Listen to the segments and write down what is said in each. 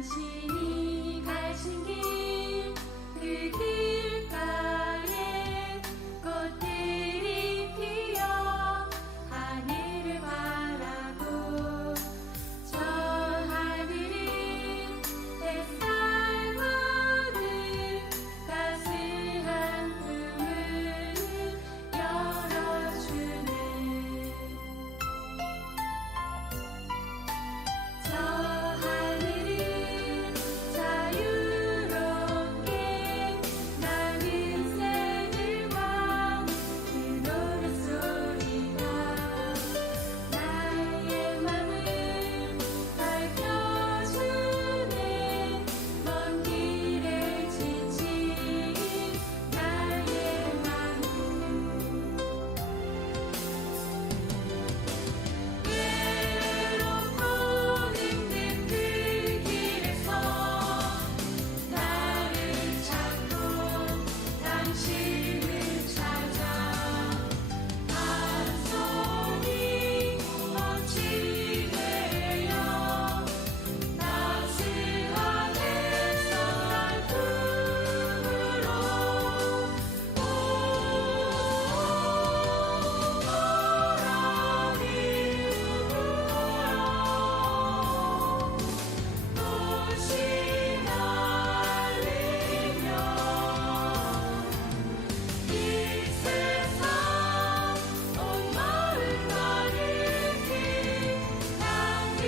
당신이 가신 길, 그 길가에 꽃들이 피어 하늘을 바라고, 저 하늘은 햇살 거는 따스한 품을 열어주네. 저 하늘은 자유롭게 나는 새들과 그 노랫소리가 나의 맘을 밝혀주네. 먼 길에 지친 나의 맘을 외롭고 힘든 그 길에서 나를 찾고 당신을 찾아 한 송이 꽃이 되어 따스한 햇살 품으로 바람이 불어 꽃이 날리며 이 세상 온 마을 가득히 향기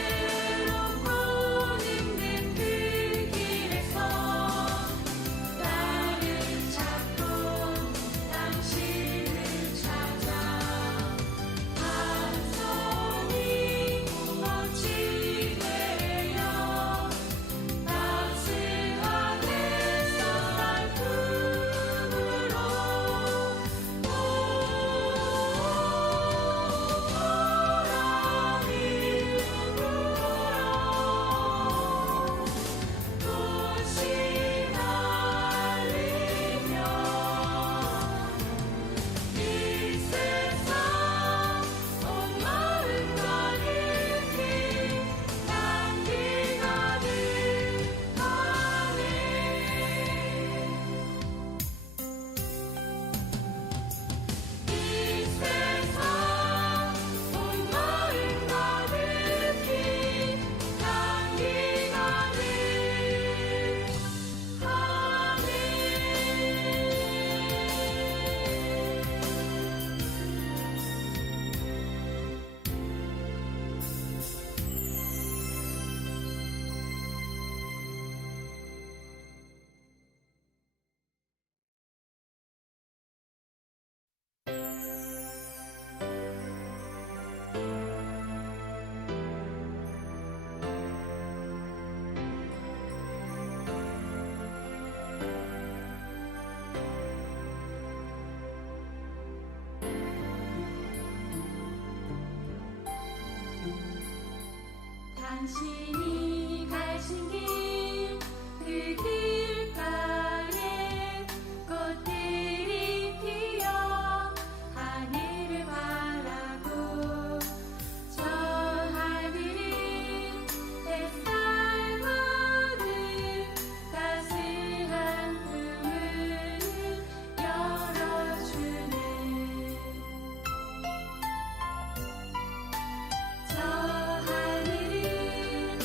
외롭고 힘든 그 길에서 나를 찾고 당신을 찾아 한 송이 꽃이 되어 따스한 햇살 품으로 바람이 불어 꽃이 날리며 이 세상 온 마을 가득히 향기 가득하네. 이 세상 온 마을 가득히 향기 당신이 가신 길, 그 길가에 꽃들이 피어 하늘을 바라고, 저 하늘은 햇살 거는 따스한 품을 열어주네. 저 하늘은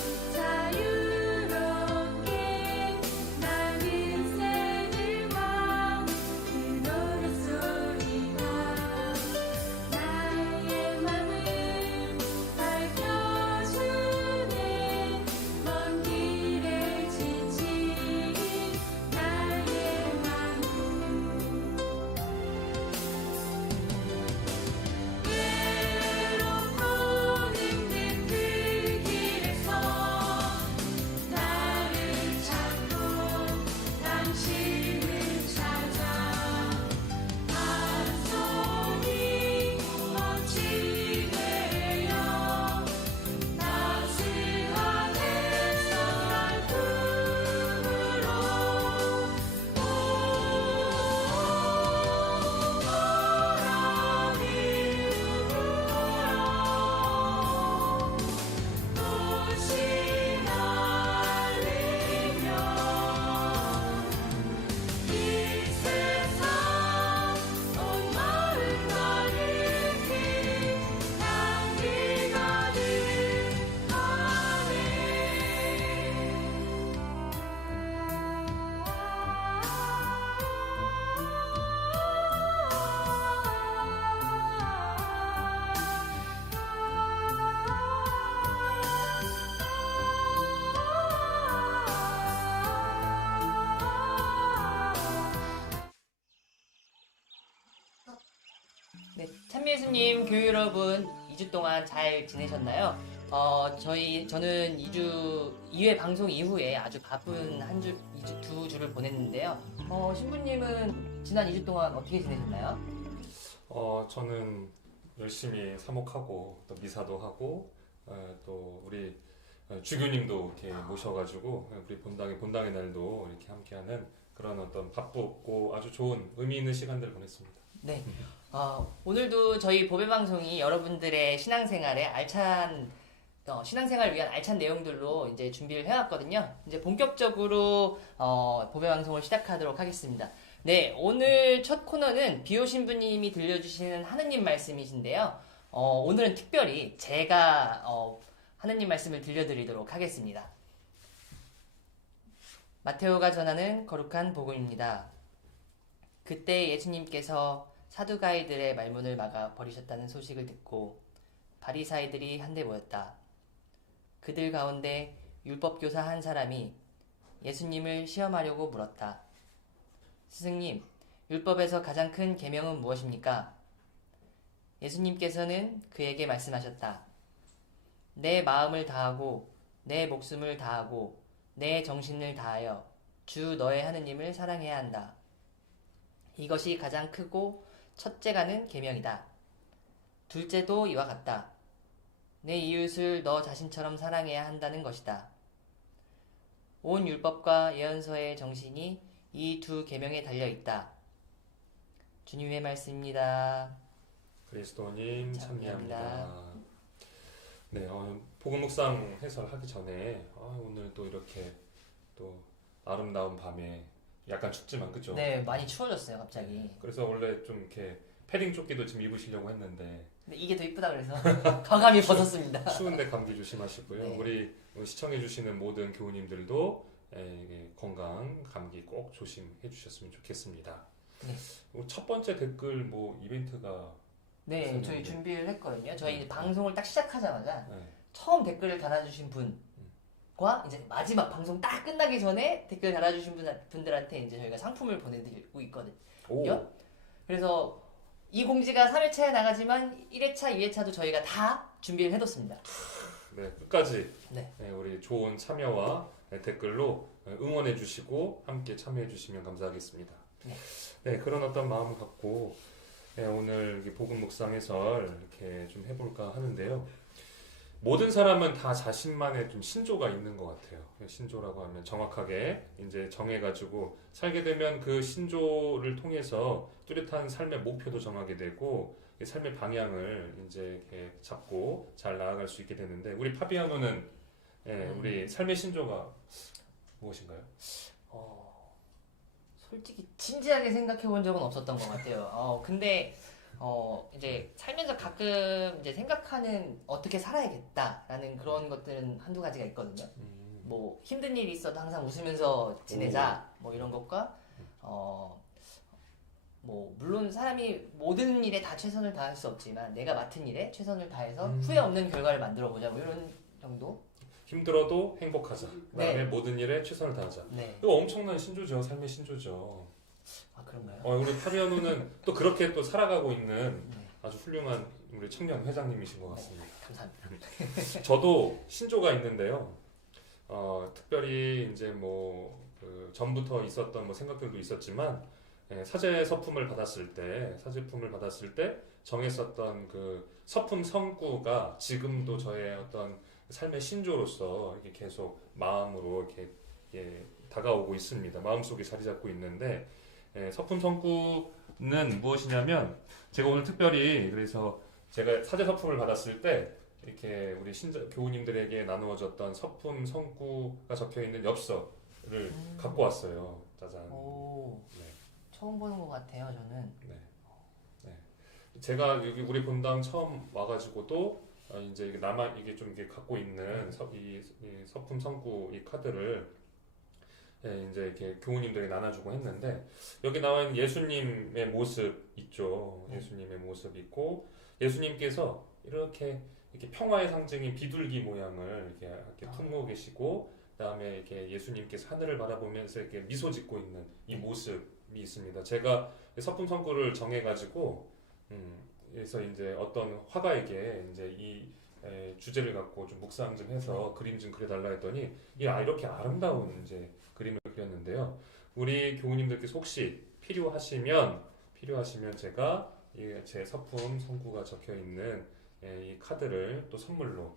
예수님 교회 여러분 2주 동안 잘 지내셨나요? 저는 2회 방송 이후에 아주 바쁜 한 주, 2주, 2주를 보냈는데요. 신부님은 지난 2주 동안 어떻게 지내셨나요? 저는 열심히 사목하고 또 미사도 하고 또 우리 주교님도 이렇게 모셔가지고 우리 본당의 날도 이렇게 함께하는 그런 어떤 바쁘고 아주 좋은 의미 있는 시간들을 보냈습니다. 네. 오늘도 저희 보배 방송이 여러분들의 신앙생활에 신앙생활을 위한 알찬 내용들로 이제 준비를 해왔거든요. 이제 본격적으로 보배 방송을 시작하도록 하겠습니다. 네, 오늘 첫 코너는 비오 신부님이 들려주시는 하느님 말씀이신데요. 오늘은 특별히 제가 하느님 말씀을 들려드리도록 하겠습니다. 마테오가 전하는 거룩한 복음입니다. 그때 예수님께서 사두가이들의 말문을 막아 버리셨다는 소식을 듣고 바리사이들이 한데 모였다. 그들 가운데 율법교사 한 사람이 예수님을 시험하려고 물었다. 스승님, 율법에서 가장 큰 계명은 무엇입니까? 예수님께서는 그에게 말씀하셨다. 내 마음을 다하고 내 목숨을 다하고 내 정신을 다하여 주 너의 하느님을 사랑해야 한다. 이것이 가장 크고 첫째가는 계명이다. 둘째도 이와 같다. 내 이웃을 너 자신처럼 사랑해야 한다는 것이다. 온 율법과 예언서의 정신이 이 두 계명에 달려 있다. 주님의 말씀입니다. 그리스도님 참여합니다. 참여합니다. 네, 복음 묵상 해설하기 전에 오늘 또 이렇게 또 아름다운 밤에 약간 춥지만 그죠? 네, 많이 추워졌어요, 갑자기. 네, 그래서 원래 좀 이렇게 패딩 조끼도 지금 입으시려고 했는데 근데 이게 더 이쁘다 그래서 과감히 벗었습니다. 추운데 감기 조심하시고요. 네. 우리 시청해주시는 모든 교우님들도 건강, 감기 꼭 조심해 주셨으면 좋겠습니다. 네. 첫 번째 댓글 뭐 이벤트가 네, 있었는데. 저희 준비를 했거든요. 저희 방송을 딱 시작하자마자 네. 처음 댓글을 달아주신 분과 이제 마지막 방송 딱 끝나기 전에 댓글 달아주신 분들한테 이제 저희가 상품을 보내드리고 있거든요. 오, 그래서 이 공지가 3회차에 나가지만 1회차, 2회차도 저희가 다 준비를 해뒀습니다. 네, 끝까지 네. 우리 좋은 참여와 댓글로 응원해 주시고 함께 참여해 주시면 감사하겠습니다. 네. 네, 그런 어떤 마음을 갖고 오늘 복음 묵상 해설 이렇게 좀 해볼까 하는데요. 모든 사람은 다 자신만의 좀 신조가 있는 것 같아요. 신조라고 하면 정확하게 이제 정해가지고 살게 되면 그 신조를 통해서 뚜렷한 삶의 목표도 정하게 되고 삶의 방향을 이제 이렇게 잡고 잘 나아갈 수 있게 되는데 우리 파비아노는 우리 삶의 신조가 무엇인가요? 솔직히 진지하게 생각해 본 적은 없었던 것 같아요. 근데 이제 살면서 가끔 이제 생각하는 어떻게 살아야겠다라는 그런 것들은 한두 가지가 있거든요. 뭐 힘든 일이 있어도 항상 웃으면서 지내자 뭐 이런 것과 뭐 물론 사람이 모든 일에 다 최선을 다할 수 없지만 내가 맡은 일에 최선을 다해서 후회 없는 결과를 만들어 보자 뭐 이런 정도. 힘들어도 행복하자. 그다음에 네. 모든 일에 최선을 다하자. 네. 이거 엄청난 신조죠. 삶의 신조죠. 아 그런가요? 우리 파비아노는 또 그렇게 또 살아가고 있는 네. 아주 훌륭한 우리 청년 회장님이신 것 같습니다. 감사합니다. 저도 신조가 있는데요. 특별히 이제 그 전부터 있었던 뭐 생각들도 있었지만 사제 서품을 받았을 때 정했었던 그 서품 성구가 지금도 저의 어떤 삶의 신조로서 이렇게 계속 마음으로 이렇게 다가오고 있습니다. 마음속에 자리 잡고 있는데 서품 성구는 무엇이냐면 제가 오늘 특별히 그래서 제가 사제 서품을 받았을 때 이렇게 우리 교우님들에게 나누어졌던 서품 성구가 적혀 있는 엽서를 갖고 왔어요. 짜잔. 오, 네. 처음 보는 것 같아요, 저는. 네. 제가 여기 우리 본당 처음 와가지고도 이제 이게 좀 이게 갖고 있는 이 서품 성구 이 카드를 이제 이렇게 교우님들에게 나눠주고 했는데 여기 나와 있는 예수님의 모습 있죠. 예수님의 모습 있고 예수님께서 이렇게 평화의 상징인 비둘기 모양을 이렇게 품고 계시고 그다음에 이렇게 예수님께서 하늘을 바라보면서 이렇게 미소 짓고 있는 이 모습이 있습니다. 제가 서품 성구를 정해가지고 에서 이제 어떤 화가에게 이제 이 주제를 갖고 좀 묵상 좀 해서 그림 좀 그려달라 했더니 이렇게 아름다운 이제 그림을 그렸는데요. 우리 교우님들께서 혹시 필요하시면 제가 제 서품 성구가 적혀 있는 이 카드를 또 선물로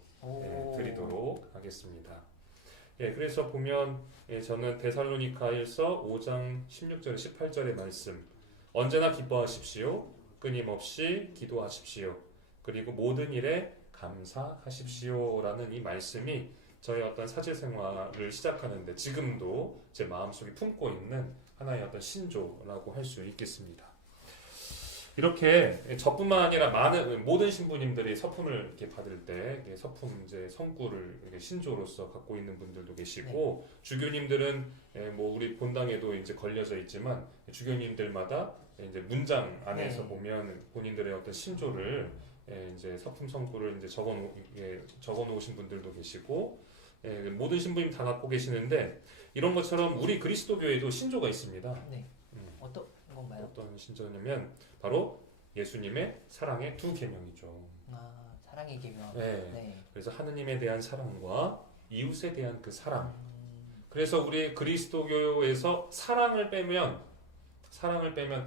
드리도록 하겠습니다. 그래서 보면 저는 데살로니가일서 5장 16절 18절의 말씀, 언제나 기뻐하십시오. 끊임없이 기도하십시오. 그리고 모든 일에 감사하십시오라는 이 말씀이 저의 어떤 사제 생활을 시작하는데 지금도 제 마음속에 품고 있는 하나의 어떤 신조라고 할 수 있겠습니다. 이렇게 저뿐만 아니라 모든 신부님들이 서품을 이렇게 받을 때 서품 이제 성구를 이렇게 신조로서 갖고 있는 분들도 계시고 주교님들은 뭐 우리 본당에도 이제 걸려져 있지만 주교님들마다 이제 문장 안에서 보면 본인들의 어떤 신조를 이제 서품 성구를 이제 적어 놓으신 분들도 계시고 모든 신부님 다 갖고 계시는데 이런 것처럼 우리 그리스도교에도 신조가 있습니다. 네. 어떤 건가요? 어떤 신조냐면 바로 예수님의 사랑의 두 계명이죠. 사랑의 계명. 그래서 하느님에 대한 사랑과 이웃에 대한 그 사랑. 그래서 우리 그리스도교에서 사랑을 빼면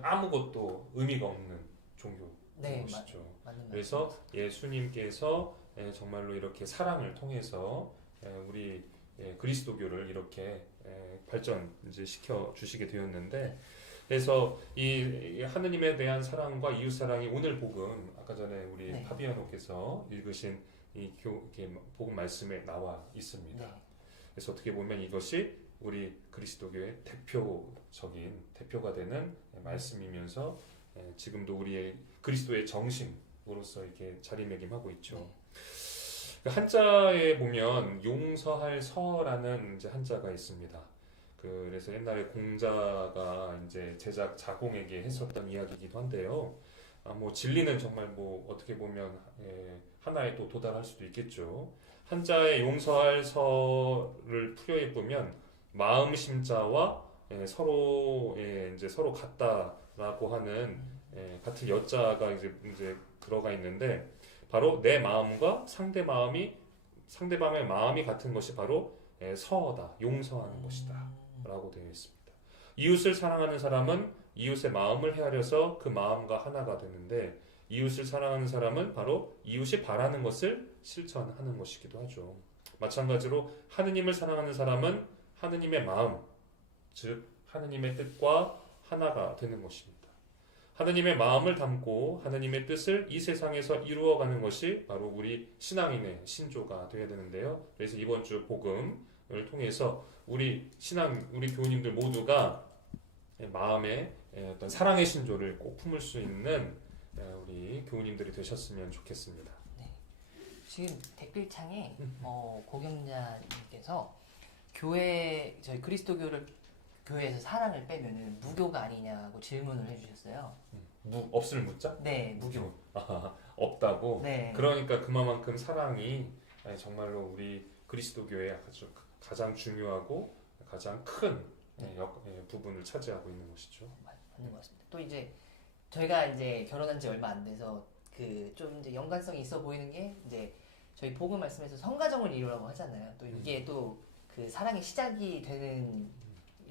아무것도 의미가 없는 종교이시죠. 그래서 예수님께서 정말로 이렇게 사랑을 통해서 우리 그리스도교를 이렇게 발전 이제 시켜 주시게 되었는데, 그래서 이 하느님에 대한 사랑과 이웃 사랑이 오늘 복음, 아까 전에 우리 파비아노께서 읽으신 이 복음 말씀에 나와 있습니다. 그래서 어떻게 보면 이것이 우리 그리스도교의 대표가 되는 말씀이면서 지금도 우리의 그리스도의 정신으로서 이렇게 자리매김하고 있죠. 한자에 보면 용서할 서라는 이제 한자가 있습니다. 그래서 옛날에 공자가 이제 제작 자공에게 했었던 이야기이기도 한데요. 뭐 진리는 정말 뭐 어떻게 보면 하나에 또 도달할 수도 있겠죠. 한자의 용서할 서를 풀이해 보면 마음 심자와 서로 같다라고 하는 같은 여자가 이제 들어가 있는데 바로 내 마음과 상대방의 마음이 같은 것이 바로 서다, 용서하는 것이다 라고 되어 있습니다. 이웃을 사랑하는 사람은 이웃의 마음을 헤아려서 그 마음과 하나가 되는데, 이웃을 사랑하는 사람은 바로 이웃이 바라는 것을 실천하는 것이기도 하죠. 마찬가지로 하느님을 사랑하는 사람은 하느님의 마음, 즉 하느님의 뜻과 하나가 되는 것입니다. 하느님의 마음을 담고 하느님의 뜻을 이 세상에서 이루어가는 것이 바로 우리 신앙인의 신조가 되어야 되는데요. 그래서 이번 주 복음을 통해서 우리 교우님들 모두가 마음의 어떤 사랑의 신조를 꼭 품을 수 있는 우리 교우님들이 되셨으면 좋겠습니다. 지금 댓글창에 고경자님께서 저희 그리스도교를 교회에서 사랑을 빼면은 무교가 아니냐고 질문을 해주셨어요. 없을 무자? 네, 무교. 없다고? 네. 그러니까 그만큼 사랑이 정말로 우리 그리스도교의 아주 가장 중요하고 가장 큰 부분을 차지하고 있는 것이죠. 맞는 것 같습니다. 또 이제 저희가 이제 결혼한 지 얼마 안 돼서 그 좀 이제 연관성이 있어 보이는 게 이제 저희 복음 말씀에서 성가정을 이루라고 하잖아요. 또 이게 또 그 사랑의 시작이 되는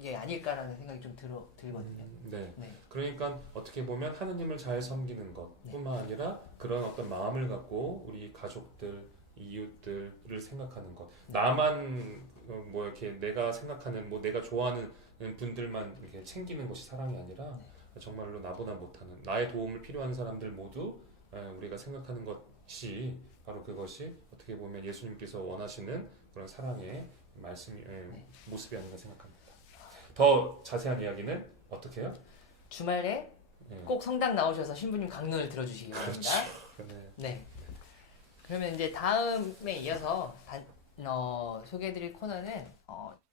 게 아닐까라는 생각이 좀 들거든요. 네. 그러니까 어떻게 보면 하느님을 잘 섬기는 것뿐만 아니라 그런 어떤 마음을 갖고 우리 가족들, 이웃들을 생각하는 것. 나만 뭐 이렇게 내가 생각하는 내가 좋아하는 분들만 이렇게 챙기는 것이 사랑이 아니라 정말로 나보다 못하는 나의 도움을 필요한 사람들 모두 우리가 생각하는 것이 바로 그것이 어떻게 보면 예수님께서 원하시는 그런 사랑의 모습이 아닌가 생각합니다. 더 자세한 이야기는 어떻게 해요? 주말에 꼭 성당 나오셔서 신부님 강론을 들어주시기 바랍니다. 네. 그러면 이제 다음에 이어서 소개해드릴 코너는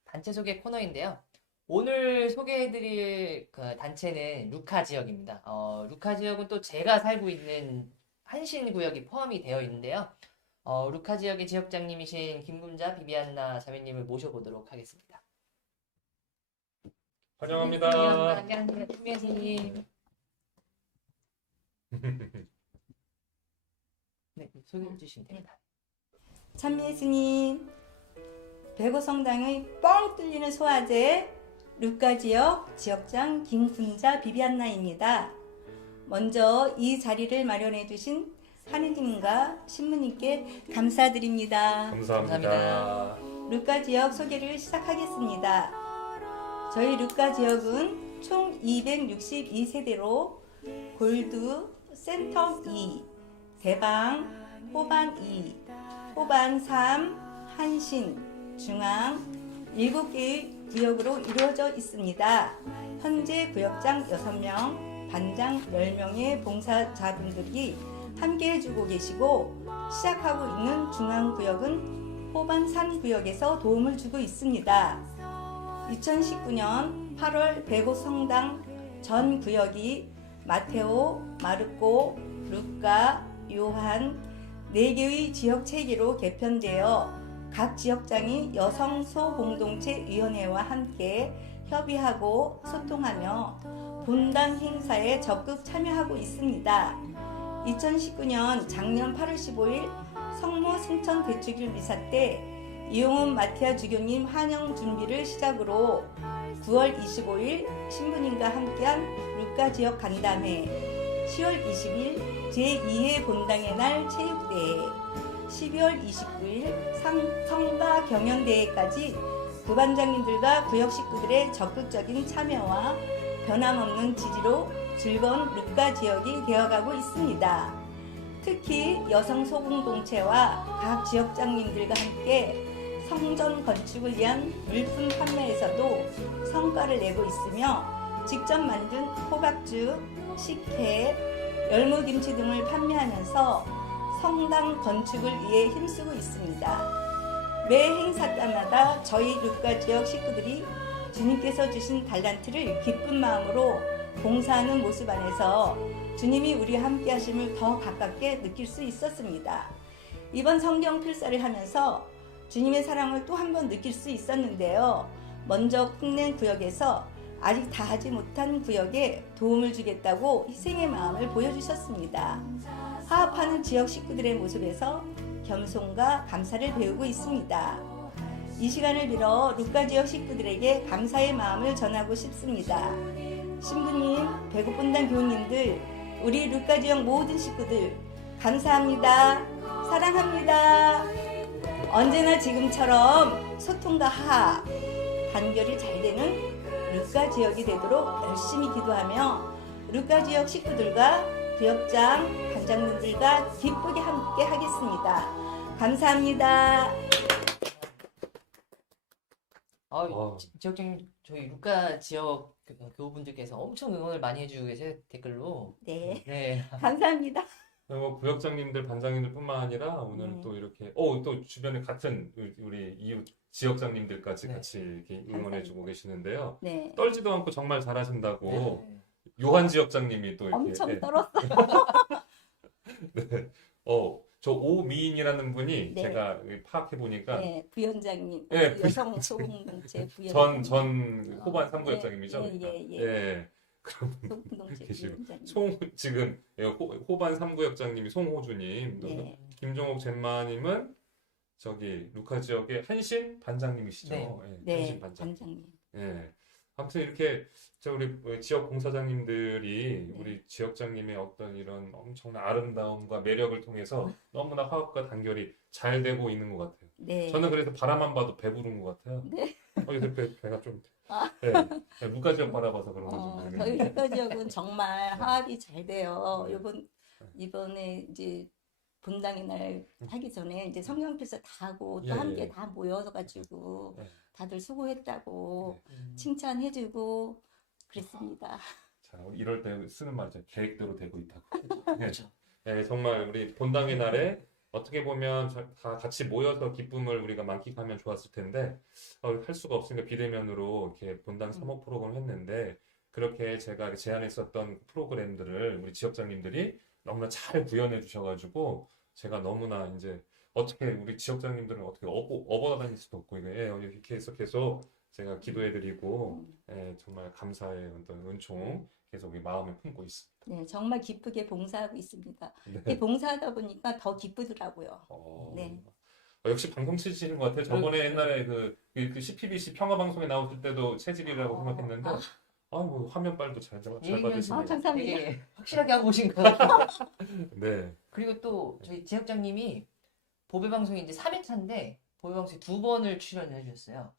단체 소개 코너인데요. 오늘 소개해드릴 그 단체는 루카 지역입니다. 루카 지역은 또 제가 살고 있는 한신구역이 포함이 되어 있는데요. 루카 지역의 지역장님이신 김금자 비비안나 자매님을 모셔보도록 하겠습니다. 환영합니다. 안녕하세요, 투매님. 네, 소개해 주시면 됩니다. 찬미 예수님, 백오성당의 뻥 뚫리는 소화제 루카 지역 지역장 김군자 비비안나입니다. 먼저 이 자리를 마련해 주신 하느님과 신부님께 감사드립니다. 감사합니다. 루카 지역 소개를 시작하겠습니다. 저희 루카 지역은 총 262세대로 골드, 센텀 2, 대방, 호반 2, 호반 3, 한신, 중앙 7개의 구역으로 이루어져 있습니다. 현재 구역장 6명, 반장 10명의 봉사자분들이 함께 해주고 계시고 시작하고 있는 중앙구역은 호반산 구역에서 도움을 주고 있습니다. 2019년 8월 백오성당 전 구역이 마테오, 마르코, 루카, 요한 4개의 지역 체계로 개편되어 각 지역장이 여성 소공동체위원회와 함께 협의하고 소통하며 본당 행사에 적극 참여하고 있습니다. 2019년 작년 8월 15일 성모 승천 대축일 미사 때 이용훈 마티아 주교님 환영 준비를 시작으로 9월 25일 신부님과 함께한 루카 지역 간담회, 10월 20일 제2회 본당의 날 체육대회, 12월 29일 성가 경연대회까지 부반장님들과 구역 식구들의 적극적인 참여와 변함없는 지지로 즐거운 루카 지역이 되어가고 있습니다. 특히 여성 소공동체와 각 지역장님들과 함께 성전 건축을 위한 물품 판매에서도 성과를 내고 있으며 직접 만든 호박죽, 식혜, 열무김치 등을 판매하면서 성당 건축을 위해 힘쓰고 있습니다. 매 행사 때마다 저희 루카 지역 식구들이 주님께서 주신 달란트를 기쁜 마음으로 봉사하는 모습 안에서 주님이 우리와 함께 하심을 더 가깝게 느낄 수 있었습니다. 이번 성경 필사를 하면서 주님의 사랑을 또 한 번 느낄 수 있었는데요. 먼저 콩낸 구역에서 아직 다 하지 못한 구역에 도움을 주겠다고 희생의 마음을 보여주셨습니다. 화합하는 지역 식구들의 모습에서 겸손과 감사를 배우고 있습니다. 이 시간을 빌어 루카 지역 식구들에게 감사의 마음을 전하고 싶습니다. 신부님, 배고픈단 교우님들, 우리 루카 지역 모든 식구들 감사합니다. 사랑합니다. 언제나 지금처럼 소통과 화합, 단결이 잘 되는 루카 지역이 되도록 열심히 기도하며 루카 지역 식구들과 구역장, 반장님들과 기쁘게 함께 하겠습니다. 감사합니다. 지역장님, 저희 루카 지역 교우분들께서 엄청 응원을 많이 해주고 계세요, 댓글로. 네, 네. 감사합니다. 뭐 구역장님들, 반장님들뿐만 아니라 오늘 네. 또 이렇게 또 주변에 같은 우리 이웃 지역장님들까지 네. 같이 이렇게 응원해주고 계시는데요. 네, 떨지도 않고 정말 잘하신다고 네. 요한 지역장님이 또 이렇게 엄청 떨었어요. 네. 저 오미인이라는 분이 네. 제가 파악해 보니까 네, 부위원장님, 네, 여성 소공동체 부위원장님. 전 호반 3구역장님이죠. 예. 그럼 소공동체 계시고. 부위원장님. 지금 호반 3구역장님이 송호주님, 네, 김종옥 젠마님은 저기 루카 지역의 한신 반장님이시죠. 네. 예, 네, 한신 반장. 반장님. 예. 아무튼 이렇게 우리 지역 공사장님들이 네. 우리 지역장님의 어떤 이런 엄청난 아름다움과 매력을 통해서 너무나 화합과 단결이 잘 되고 있는 것 같아요. 네, 저는 그래서 바라만 봐도 배부른 것 같아요. 네. 요새 배가 좀 아. 네. 루카 지역 바라봐서 그런 건지 저희 모르겠는데. 루카 지역은 정말 화합이 잘 돼요. 네. 이번에 이제 본당의 날 하기 전에 이제 성경필사 다 하고 또 예, 함께 예. 다 모여서 가지고 네. 다들 수고했다고 음. 칭찬해주고 그랬습니다. 자, 이럴 때 쓰는 말이죠. 계획대로 되고 있다고. 네. 그렇죠. 네, 정말 우리 본당의 날에 어떻게 보면 다 같이 모여서 기쁨을 우리가 만끽하면 좋았을 텐데 할 수가 없으니까 비대면으로 이렇게 본당 사목 프로그램을 했는데 그렇게 제가 제안했었던 프로그램들을 우리 지역장님들이 너무나 잘 구현해 주셔가지고 제가 너무나 이제 어떻게 우리 지역장님들은 어떻게 업어다닐 수도 없고 이거 이렇게 해서 계속 제가 기도해드리고 정말 감사의 어떤 은총 계속 이 마음에 품고 있습니다. 네, 정말 기쁘게 봉사하고 있습니다. 네. 봉사하다 보니까 더 기쁘더라고요. 어, 네. 역시 방송 치시는 것 같아요. 저번에 옛날에 그 CPBC 평화방송에 나오실 때도 체질이라고 생각했는데 뭐 화면빨도 잘 받으시네요. 감사합니다. 되게 확실하게 하고 오신 것 같아요. 네. 그리고 또 저희 지역장님이 보배 방송이 이제 3회차인데 보배 방송에 2번을 출연을 해주셨어요.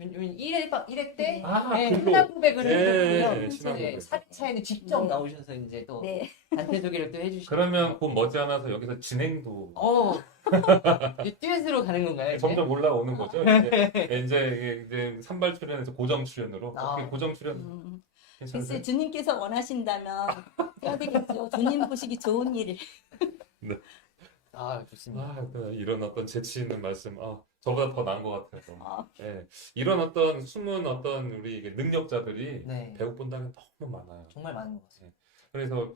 왜냐면 1회 때 글로. 신앙 고백을 네, 해주셨고요. 신앙 네, 고백. 4회차에는 직접 나오셔서 이제 또 네. 단체 소개를 또 해주시고. 그러면 곧 머지않아서 여기서 진행도 이제 듀엣으로 가는 건가요? 이제? 점점 올라오는 거죠. 이제 산발 출연에서 고정 출연으로 어떻게 고정 출연 글쎄 괜찮으세요? 주님께서 원하신다면 해야 되겠죠. 주님 보시기 좋은 일을. 좋습니다. 네, 이런 어떤 재치 있는 말씀, 저보다 더 나은 것 같아서. 아. 예, 이런 어떤 숨은 어떤 우리 이게 능력자들이 네. 배고픈다는 너무 많아요. 정말 많은 것 같아요. 그래서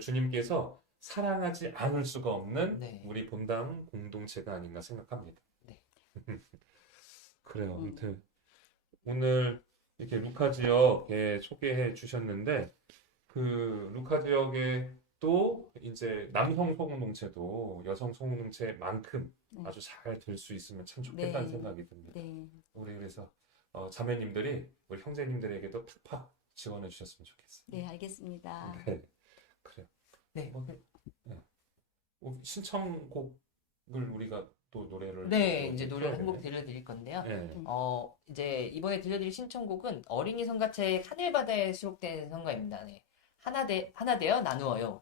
주님께서 사랑하지 않을 수가 없는 네. 우리 본당 공동체가 아닌가 생각합니다. 네. 그래요. 아무튼 오늘 이렇게 루카 지역에 소개해 주셨는데 그 루카 지역에 또 이제 남성 소공동체도 여성 소공동체만큼 네. 아주 잘 될 수 있으면 참 좋겠다는 네. 생각이 듭니다. 네. 우리 그래서 자매님들이 우리 형제님들에게도 팍팍 지원해 주셨으면 좋겠습니다. 네, 알겠습니다. 네, 그래요. 네. 신청곡을 우리가 또 노래를 네, 또 이제 노래 한 곡 틀어야 되네. 들려드릴 건데요. 네. 이제 이번에 들려드릴 신청곡은 어린이 성가책 하늘바다에 수록된 성가입니다. 네. 하나 되어 나누어요.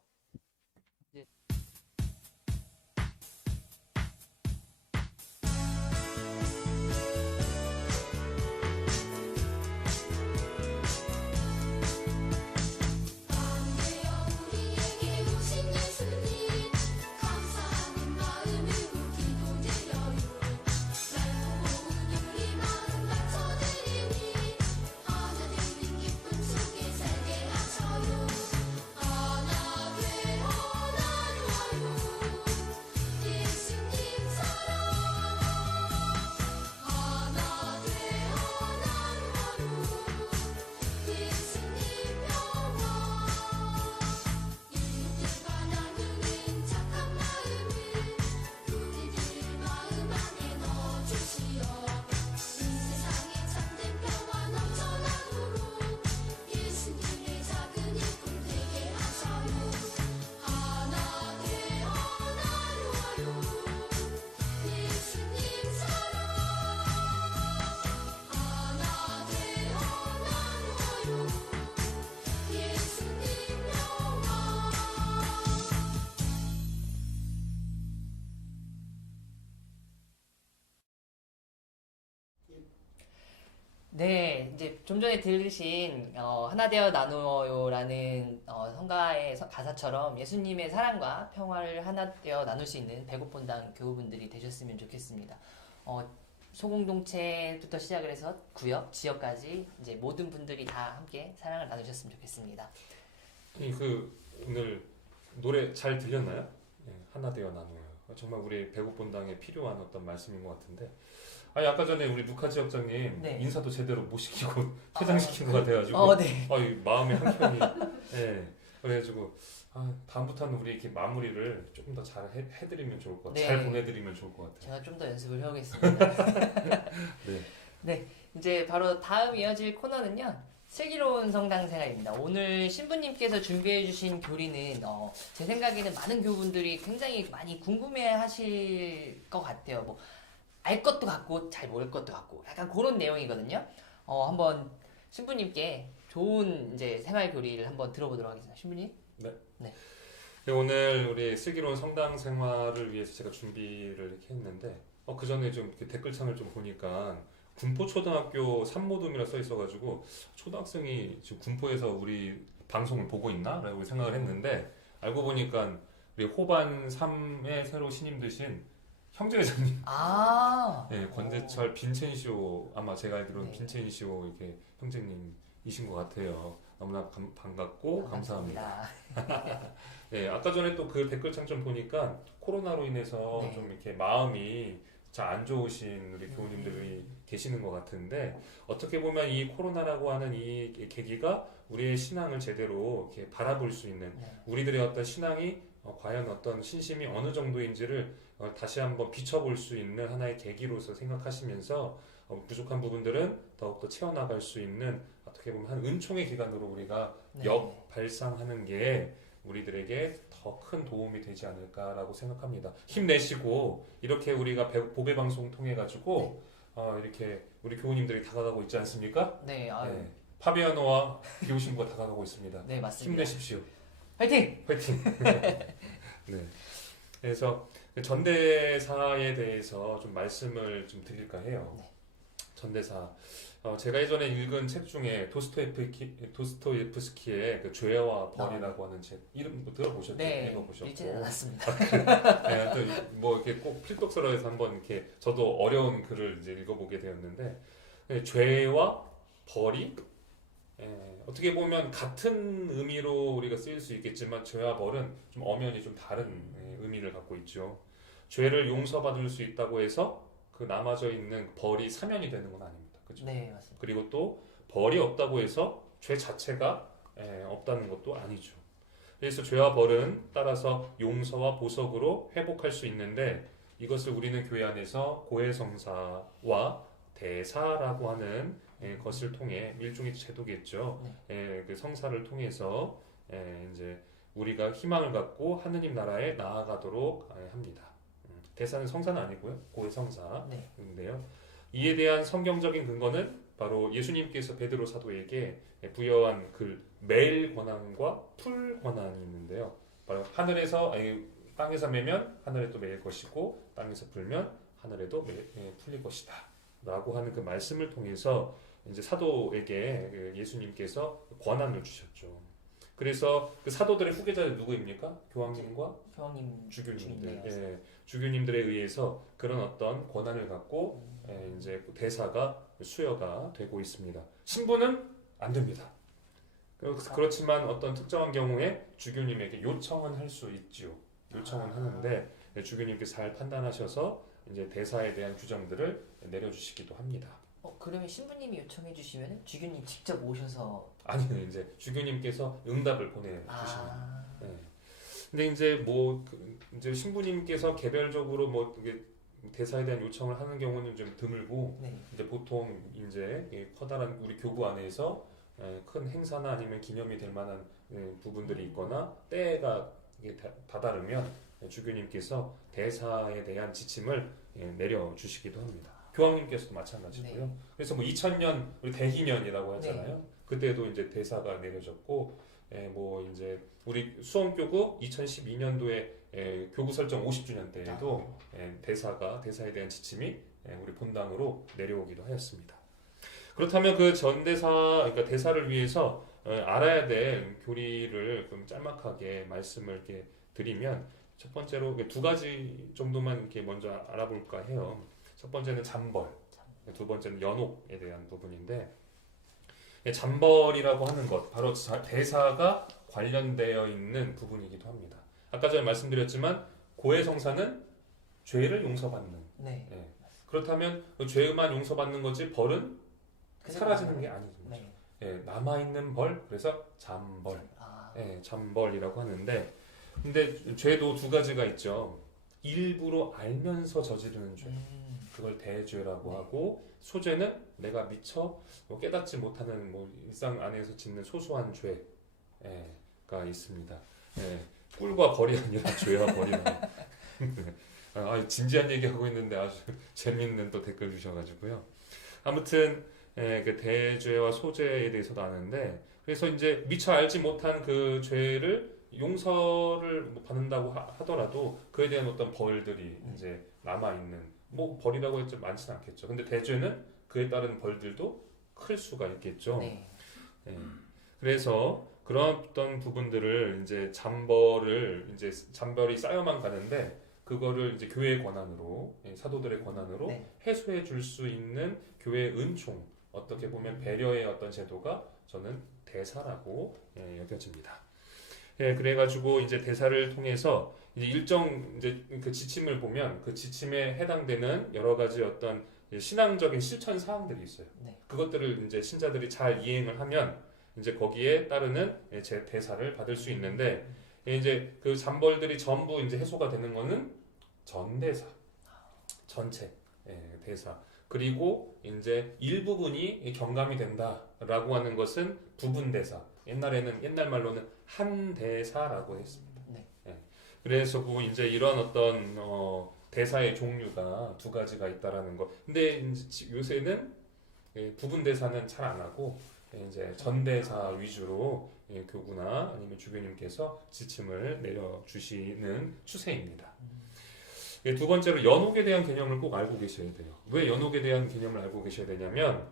우리에게 오신 예수님 감사하는 마음으로 기도드려요 날고 우리 마음 바쳐드리니 하나님은 기쁨 속에 살게 하셔요 하나 되어 나누어요 예수님 사랑 하나 되어 나누어요 예수님 평화 이들과 나누는 착한 마음을 우리들 마음 안에 넣어주시어 이 세상에 참된 평화 넘쳐나도록 예수님의 작은 일꾼 되게 하셔요 하나 되어 나누어요 예수님 사랑 하나 되어 나누어요 예수님 영광 네, 이제 좀 전에 들으신 하나 되어 나누어요라는 성가의 가사처럼 예수님의 사랑과 평화를 하나 되어 나눌 수 있는 배고픈당 교우분들이 되셨으면 좋겠습니다. 소공동체부터 시작을 해서 구역, 지역까지 이제 모든 분들이 다 함께 사랑을 나누셨으면 좋겠습니다. 오늘 노래 잘 들렸나요? 네, 하나 되어 나누어요. 정말 우리 배고픈당에 필요한 어떤 말씀인 것 같은데. 아까 전에 우리 루카 지역장님 네. 인사도 제대로 못 시키고 퇴장시킨 것 같아가지고 네. 이 마음의 한켠이 그래가지고 다음부터는 우리 이렇게 마무리를 조금 더 잘 해드리면 좋을 것 같아요. 네. 잘 보내드리면 좋을 것 같아요. 제가 좀 더 연습을 해오겠습니다. 네. 네, 이제 바로 다음 이어질 코너는요. 슬기로운 성당 생활입니다. 오늘 신부님께서 준비해주신 교리는 제 생각에는 많은 교우분들이 굉장히 많이 궁금해하실 것 같아요. 뭐 알 것도 같고 잘 모를 것도 같고 약간 그런 내용이거든요. 한번 신부님께 좋은 이제 생활 교리를 한번 들어보도록 하겠습니다. 신부님. 네, 오늘 우리 슬기로운 성당 생활을 위해서 제가 준비를 이렇게 했는데 그 전에 좀 이렇게 댓글창을 좀 보니까 군포초등학교 산모둠이라 써 있어가지고 초등학생이 지금 군포에서 우리 방송을 보고 있나? 라고 생각을 했는데 알고 보니까 우리 호반 3에 새로 신임 드신 형제회장님 네, 권재철 빈첸시오 아마 제가 알기로는 네. 빈첸시오 이렇게 형제님이신 것 같아요. 너무나 반갑고 감사합니다. 네, 아까 전에 또 그 댓글창 좀 보니까 코로나로 인해서 네. 좀 이렇게 마음이 잘 안 좋으신 우리 교우님들이 계시는 것 같은데 어떻게 보면 이 코로나라고 하는 이 계기가 우리의 신앙을 제대로 이렇게 바라볼 수 있는 네. 우리들의 어떤 신앙이 과연 어떤 신심이 어느 정도인지를 다시 한번 비춰볼 수 있는 하나의 계기로서 생각하시면서 부족한 부분들은 더욱더 채워나갈 수 있는 어떻게 보면 한 은총의 기간으로 우리가 네. 역발상하는 게 우리들에게 더 큰 도움이 되지 않을까라고 생각합니다. 힘내시고 이렇게 우리가 보배 방송 통해 가지고 이렇게 우리 교우님들이 다가가고 있지 않습니까? 네, 아유, 네. 파비아노와 비오신부가 다가가고 있습니다. 네, 맞습니다. 힘내십시오. 화이팅! 화이팅! 네. 그래서 전대사에 대해서 좀 말씀을 좀 드릴까 해요. 네. 전대사. 제가 예전에 읽은 책 중에 도스토예프스키의 그 죄와 벌이라고 하는 책 이름 들어보셨죠? 네, 읽어보셨고. 읽지는 않았습니다. 네, 하여튼 뭐 이렇게 꼭 필독서로 해서 한번 이렇게 저도 어려운 글을 이제 읽어보게 되었는데 죄와 벌이 어떻게 보면 같은 의미로 우리가 쓰일 수 있겠지만 죄와 벌은 좀 엄연히 좀 다른 의미를 갖고 있죠. 죄를 용서받을 수 있다고 해서 그 남아져 있는 벌이 사면이 되는 건 아닙니다. 그렇죠? 네, 맞습니다. 그리고 또 벌이 없다고 해서 죄 자체가 없다는 것도 아니죠. 그래서 죄와 벌은 따라서 용서와 보석으로 회복할 수 있는데 이것을 우리는 교회 안에서 고해성사와 대사라고 하는 것을 통해 일종의 제도겠죠. 그 성사를 통해서 이제 우리가 희망을 갖고 하느님 나라에 나아가도록 합니다. 대사는 성사는 아니고요, 고해성사인데요. 이에 대한 성경적인 근거는 바로 예수님께서 베드로 사도에게 부여한 그 매일 권한과 풀 권한이 있는데요. 바로 하늘에서 땅에서 매면 하늘에 또 매일 것이고 땅에서 풀면 하늘에도 풀릴 것이다. 라고 하는 그 말씀을 통해서 이제 사도에게 예수님께서 권한을 주셨죠. 그래서 그 사도들의 후계자는 누구입니까? 교황님과 교황님, 주교님들. 주교님들. 주교님들에 의해서 그런 어떤 권한을 갖고 이제 대사가 수여가 되고 있습니다. 신부는 안 됩니다. 그렇지만 어떤 특정한 경우에 주교님에게 요청은 할 수 있지요. 요청은 하는데 주교님께서 잘 판단하셔서 이제 대사에 대한 규정들을 내려주시기도 합니다. 그러면 신부님이 요청해 주시면 주교님 직접 오셔서 아니요, 이제 주교님께서 응답을 보내주십니다. 아, 근데 이제 뭐 이제 신부님께서 개별적으로 뭐 이게 대사에 대한 요청을 하는 경우는 좀 드물고 네. 이제 보통 이제 커다란 우리 교구 안에서 큰 행사나 아니면 기념이 될 만한 부분들이 있거나 때가 이게 다다르면 주교님께서 대사에 대한 지침을 내려주시기도 합니다. 교황님께서도 마찬가지고요. 네. 그래서 뭐 2000년 우리 대희년이라고 하잖아요. 그때도 이제 대사가 내려졌고, 뭐 이제 우리 수원교구 2012년도에 교구 설정 50주년 때에도 대사에 대한 지침이 우리 본당으로 내려오기도 하였습니다. 그렇다면 그 전대사, 그러니까 대사를 위해서 알아야 될 교리를 좀 짤막하게 말씀을 이렇게 드리면 첫 번째로 두 가지 정도만 이렇게 먼저 알아볼까 해요. 첫 번째는 잠벌, 두 번째는 연옥에 대한 부분인데 잠벌이라고 하는 것 바로 대사가 관련되어 있는 부분이기도 합니다. 아까 전에 말씀드렸지만 고해성사는 죄를 용서받는. 네. 그렇다면 그 죄만 용서받는 거지 벌은 사라지는 게 아니죠. 네. 남아있는 벌, 그래서 잠벌. 아, 잠벌이라고 하는데 근데 죄도 두 가지가 있죠. 일부러 알면서 저지르는 죄. 그걸 대죄라고 하고 소죄는 내가 미처 깨닫지 못하는 일상 안에서 짓는 소소한 죄가 있습니다. 꿀과 벌이 아니라 죄와 벌이라고. 진지한 얘기하고 있는데 아주 재밌는 또 댓글 주셔가지고요. 아무튼 그 대죄와 소죄에 대해서도 아는데 그래서 이제 미처 알지 못한 그 죄를 용서를 받는다고 하더라도 그에 대한 어떤 벌들이 이제 남아 있는 벌이라고 해도 많지는 않겠죠. 근데 대죄는 그에 따른 벌들도 클 수가 있겠죠. 네. 그래서 그런 어떤 부분들을 이제 잠벌이 쌓여만 가는데 그거를 이제 교회의 권한으로 사도들의 권한으로 해소해 줄 수 있는 교회의 은총 어떻게 보면 배려의 어떤 제도가 저는 대사라고 여겨집니다. 그래가지고 이제 대사를 통해서 이제 일정 이제 그 지침을 보면 그 지침에 해당되는 여러 가지 어떤 이제 신앙적인 실천 사항들이 있어요. 네. 그것들을 이제 신자들이 잘 이행을 하면 이제 거기에 따르는 제 대사를 받을 수 있는데 이제 그 잠벌들이 전부 이제 해소가 되는 거는 전대사 전체 대사 그리고 이제 일부분이 경감이 된다라고 하는 것은 부분대사 옛날 말로는 한대사라고 했습니다. 네. 그래서 그 이제 이런 어떤 대사의 종류가 두 가지가 있다라는 거. 근데 이제 요새는 부분대사는 잘 안 하고 이제 전대사 위주로 교구나 아니면 주교님께서 지침을 내려주시는 추세입니다. 두 번째로 연옥에 대한 개념을 꼭 알고 계셔야 돼요. 왜 연옥에 대한 개념을 알고 계셔야 되냐면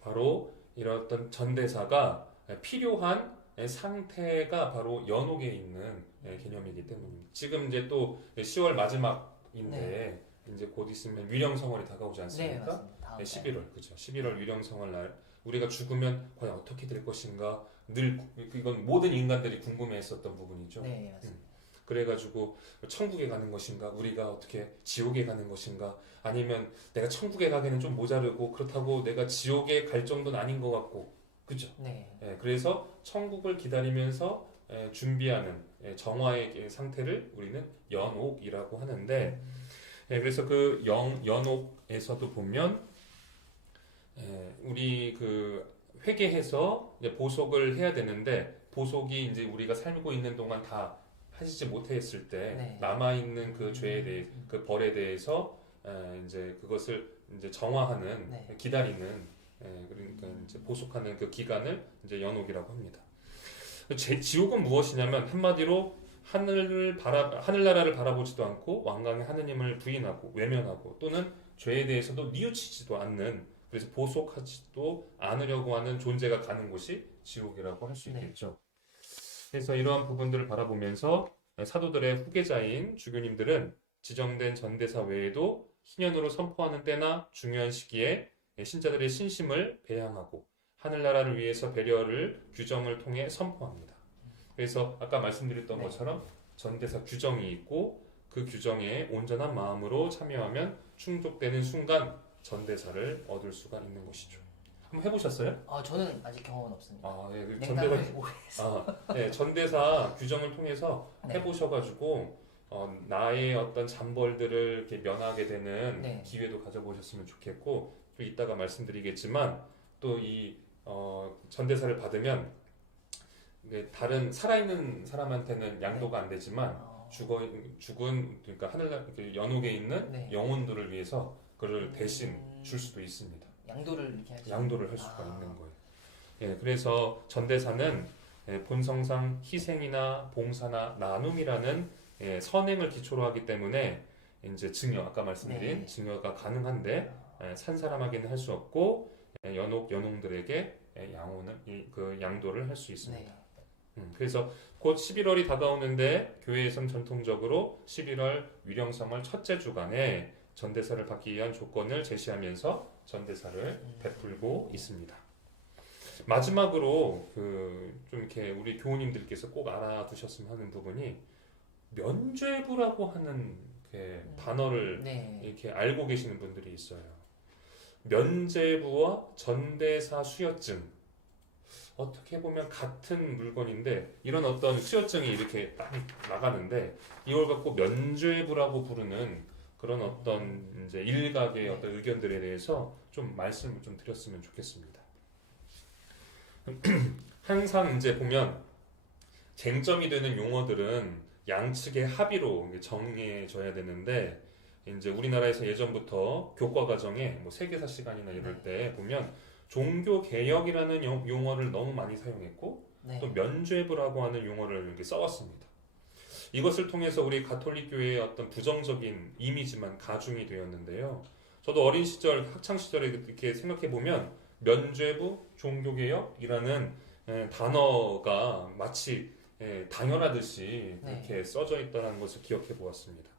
바로 이런 어떤 전대사가 필요한 상태가 바로 연옥에 있는 개념이기 때문입니다. 지금 이제 또 10월 마지막인데 이제 곧 있으면 위령성월이 다가오지 네, 않습니까? 맞습니다. 다음 달. 11월 그죠? 11월 위령성월 날 우리가 죽으면 과연 어떻게 될 것인가 늘 이건 모든 인간들이 궁금해했었던 부분이죠. 네, 맞습니다. 그래가지고 천국에 가는 것인가 우리가 어떻게 지옥에 가는 것인가 아니면 내가 천국에 가기는 좀 모자르고 그렇다고 내가 지옥에 갈 정도는 아닌 것 같고 그죠? 네. 그래서 천국을 기다리면서 준비하는 정화의 상태를 우리는 연옥이라고 하는데 그래서 그 연옥에서도 보면 우리 그 회개해서 이제 보속을 해야 되는데 보속이 이제 우리가 살고 있는 동안 다 하시지 못했을 때 네. 남아 있는 그 죄에 대해 그 벌에 대해서 이제 그것을 이제 정화하는 네. 기다리는 그러니까 이제 보속하는 그 기간을 이제 연옥이라고 합니다. 지옥은 무엇이냐면 한마디로 하늘나라를 바라보지도 않고 왕강의 하느님을 부인하고 외면하고 또는 죄에 대해서도 뉘우치지도 않는 그래서 보속하지도 않으려고 하는 존재가 가는 곳이 지옥이라고 할 수 네. 있겠죠. 그래서 이러한 부분들을 바라보면서 사도들의 후계자인 주교님들은 지정된 전대사 외에도 희년으로 선포하는 때나 중요한 시기에 신자들의 신심을 배양하고 하늘나라를 위해서 배려를 규정을 통해 선포합니다. 그래서 아까 말씀드렸던 네. 것처럼 전대사 규정이 있고 그 규정에 온전한 마음으로 참여하면 충족되는 순간 전대사를 얻을 수가 있는 것이죠. 한번 해보셨어요? 저는 아직 경험은 없습니다. 그 냉담을 오해해서. 전대사 규정을 통해서 네. 해보셔가지고 나의 어떤 잠벌들을 이렇게 면하게 되는 네. 기회도 가져보셨으면 좋겠고 또 이따가 말씀드리겠지만 또 이 전대사를 받으면 다른 살아있는 사람한테는 양도가 안 되지만 죽은 그러니까 하늘날 연옥에 있는 네. 영혼들을 위해서 그를 대신 줄 수도 있습니다. 양도를 이렇게 할 수. 양도를 할 수가 있는 거예요. 그래서 전대사는 본성상 희생이나 봉사나 나눔이라는 선행을 기초로 하기 때문에 이제 증여 아까 말씀드린 네. 증여가 가능한데 산 사람에게는 할 수 없고 영웅들에게 그 양도를 할 수 있습니다. 네. 그래서 곧 11월이 다가오는데 교회에선 전통적으로 11월 위령성월 첫째 주간에 전대사를 받기 위한 조건을 제시하면서 전대사를 베풀고 있습니다. 마지막으로 좀 이렇게 우리 교우님들께서 꼭 알아두셨으면 하는 부분이 면죄부라고 하는 단어를 네. 이렇게 알고 계시는 분들이 있어요. 면죄부와 전대사 수여증 어떻게 보면 같은 물건인데 이런 어떤 수여증이 이렇게 딱 나가는데 이걸 갖고 면죄부라고 부르는 그런 어떤 이제 일각의 어떤 의견들에 대해서 좀 말씀을 좀 드렸으면 좋겠습니다. 항상 이제 보면 쟁점이 되는 용어들은 양측의 합의로 정해져야 되는데 이제 우리나라에서 예전부터 교과 과정에 뭐 세계사 시간이나 이럴 때 보면 종교 개혁이라는 용어를 너무 많이 사용했고 네. 또 면죄부라고 하는 용어를 이렇게 써왔습니다. 이것을 통해서 우리 가톨릭 교회의 어떤 부정적인 이미지만 가중이 되었는데요. 저도 어린 시절 학창 시절에 이렇게 생각해 보면 면죄부, 종교개혁이라는 단어가 마치 당연하듯이 그렇게 써져 있다는 것을 기억해 보았습니다.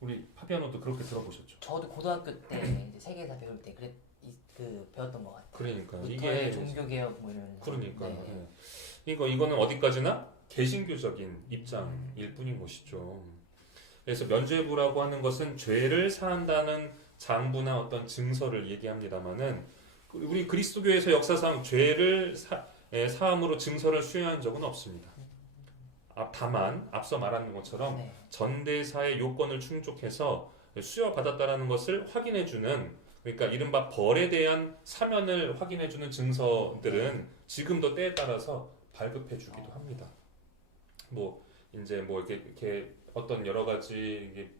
우리 파비아노도 그렇게 들어보셨죠? 저도 고등학교 때 이제 세계사 배울 때 배웠던 것 같아요. 그러니까 이게 종교개혁 뭐 이런. 그러니까 네. 이거는 어디까지나 개신교적인 입장일 뿐인 것이죠. 그래서 면죄부라고 하는 것은 죄를 사한다는 장부나 어떤 증서를 얘기합니다만은 우리 그리스도교에서 역사상 죄를 사함으로 증서를 수여한 적은 없습니다. 다만 앞서 말한 것처럼 네. 전대사의 요건을 충족해서 수여받았다라는 것을 확인해주는, 그러니까 이른바 벌에 대한 사면을 확인해주는 증서들은 지금도 때에 따라서 발급해주기도 합니다. 뭐 이제 뭐 이렇게 어떤 여러 가지 이게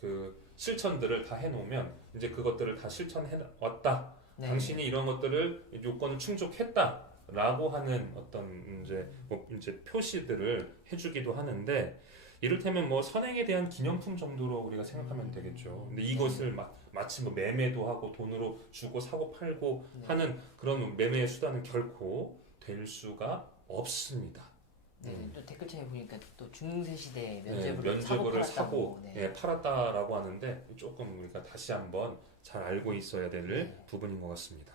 그 실천들을 다 해놓으면 이제 그것들을 다 실천해 왔다. 네. 당신이 이런 것들을 요건을 충족했다라고 하는 어떤 이제 표시들을 해주기도 하는데, 이를테면 뭐 선행에 대한 기념품 정도로 우리가 생각하면 되겠죠. 근데 이것을 마치 뭐 매매도 하고 돈으로 주고 사고 팔고 네. 하는 그런 매매의 수단은 결코 될 수가 없습니다. 네, 또 댓글창에 보니까 또 중세 시대 네, 면죄부를 면죄부를 사고 사고 팔았다고. 네. 예, 팔았다라고 하는데 조금 우리가 다시 한번 잘 알고 있어야 될 네. 부분인 것 같습니다.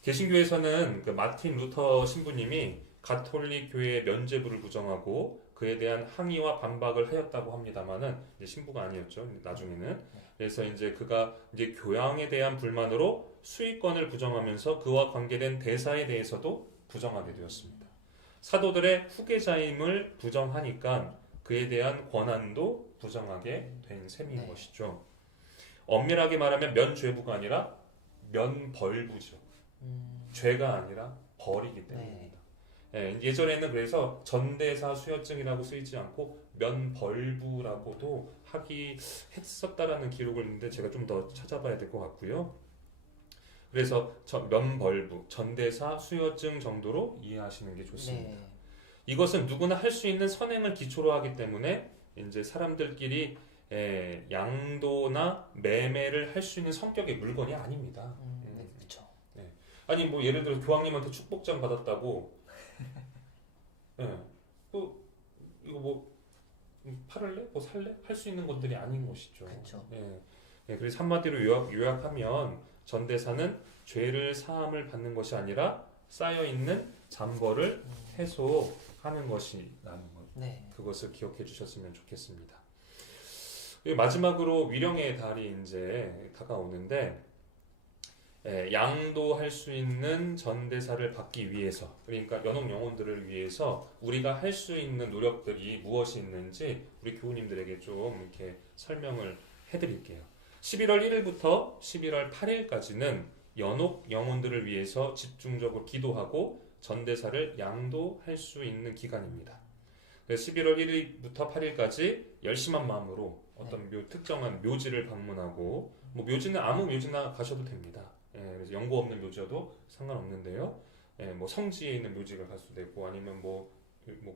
개신교에서는 그 마틴 루터 신부님이 가톨릭 교회의 면죄부를 부정하고 그에 대한 항의와 반박을 하였다고 합니다만은 이제 신부가 아니었죠. 나중에는. 그래서 이제 그가 이제 교양에 대한 불만으로 수익권을 부정하면서 그와 관계된 대사에 대해서도 부정하게 되었습니다. 사도들의 후계자임을 부정하니까 그에 대한 권한도 부정하게 된 셈인 네. 것이죠. 엄밀하게 말하면 면죄부가 아니라 면벌부죠. 죄가 아니라 벌이기 때문입니다. 예전에는 그래서 전대사 수여증이라고 쓰이지 않고 면벌부라고도 하기 했었다라는 기록을 있는데 제가 좀 더 찾아봐야 될 것 같고요. 그래서 면벌부, 전대사 수여증 정도로 이해하시는 게 좋습니다. 네. 이것은 누구나 할 수 있는 선행을 기초로 하기 때문에 이제 사람들끼리 양도나 매매를 할 수 있는 성격의 물건이 아닙니다. 네, 그렇죠. 아니 뭐 예를 들어 교황님한테 축복장 받았다고 뭐 이거 뭐 팔을래? 뭐 살래? 할 수 있는 것들이 아닌 것이죠. 그렇죠. 그래서 한마디로 요약하면 전대사는 죄를 사함을 받는 것이 아니라 쌓여 있는 잠벌을 해소하는 것이라는 것. 네. 그것을 기억해 주셨으면 좋겠습니다. 그리고 마지막으로 위령의 달이 이제 다가오는데, 양도할 수 있는 전대사를 받기 위해서, 그러니까 연옥 영혼들을 위해서 우리가 할 수 있는 노력들이 무엇이 있는지 우리 교우님들에게 좀 이렇게 설명을 해드릴게요. 11월 1일부터 11월 8일까지는 연옥 영혼들을 위해서 집중적으로 기도하고 전대사를 양도할 수 있는 기간입니다. 그래서 11월 1일부터 8일까지 열심한 마음으로 어떤 특정한 묘지를 방문하고, 뭐 묘지는 아무 묘지나 가셔도 됩니다. 그래서 연고 없는 묘지여도 상관없는데요. 뭐 성지에 있는 묘지를 갈 수도 있고 아니면 뭐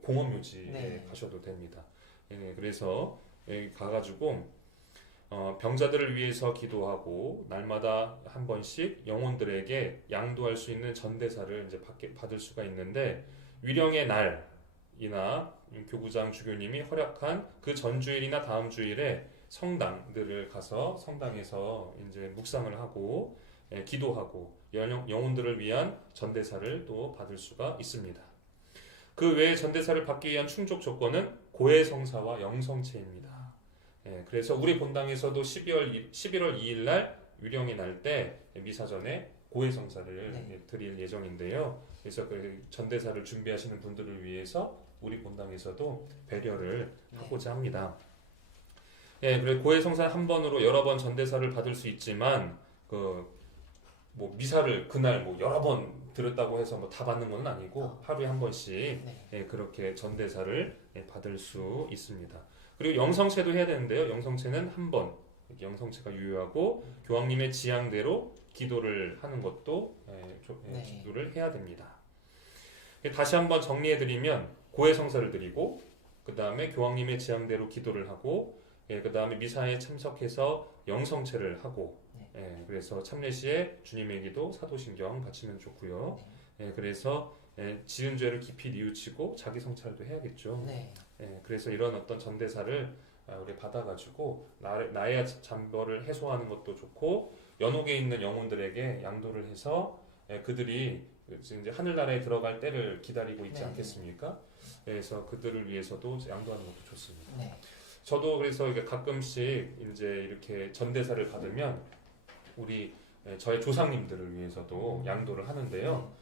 공원 묘지에 네. 가셔도 됩니다. 그래서 가가지고 병자들을 위해서 기도하고 날마다 한 번씩 영혼들에게 양도할 수 있는 전대사를 이제 받을 수가 있는데, 위령의 날이나 교구장 주교님이 허락한 그 전주일이나 다음 주일에 성당들을 가서 성당에서 이제 묵상을 하고 기도하고 영혼들을 위한 전대사를 또 받을 수가 있습니다. 그 외에 전대사를 받기 위한 충족 조건은 고해성사와 영성체입니다. 그래서 우리 본당에서도 11월 2일 날 위령이 날 때 미사 전에 고해성사를 드릴 예정인데요. 그래서 그 전대사를 준비하시는 분들을 위해서 우리 본당에서도 배려를 하고자 합니다. 그리고 고해성사 한 번으로 여러 번 전대사를 받을 수 있지만 뭐 미사를 그날 뭐 여러 번 들었다고 해서 뭐 다 받는 건 아니고 하루에 한 번씩 그렇게 전대사를 받을 수 있습니다. 그리고 영성체도 해야 되는데요. 영성체는 한 번, 영성체가 유효하고 교황님의 지향대로 기도를 하는 것도 기도를 해야 됩니다. 다시 한번 정리해드리면 고해성사를 드리고 그 다음에 교황님의 지향대로 기도를 하고 그 다음에 미사에 참석해서 영성체를 하고 그래서 참례시에 주님의 기도, 사도신경 바치면 좋고요. 그래서 지은 죄를 깊이 뉘우치고 자기 성찰도 해야겠죠. 그래서 이런 어떤 전대사를 우리 받아가지고 나의 잠벌을 해소하는 것도 좋고, 연옥에 있는 영혼들에게 양도를 해서 그들이 이제 하늘나라에 들어갈 때를 기다리고 있지 않겠습니까? 그래서 그들을 위해서도 양도하는 것도 좋습니다. 저도 그래서 가끔씩 이제 이렇게 전대사를 받으면 우리 저의 조상님들을 위해서도 양도를 하는데요.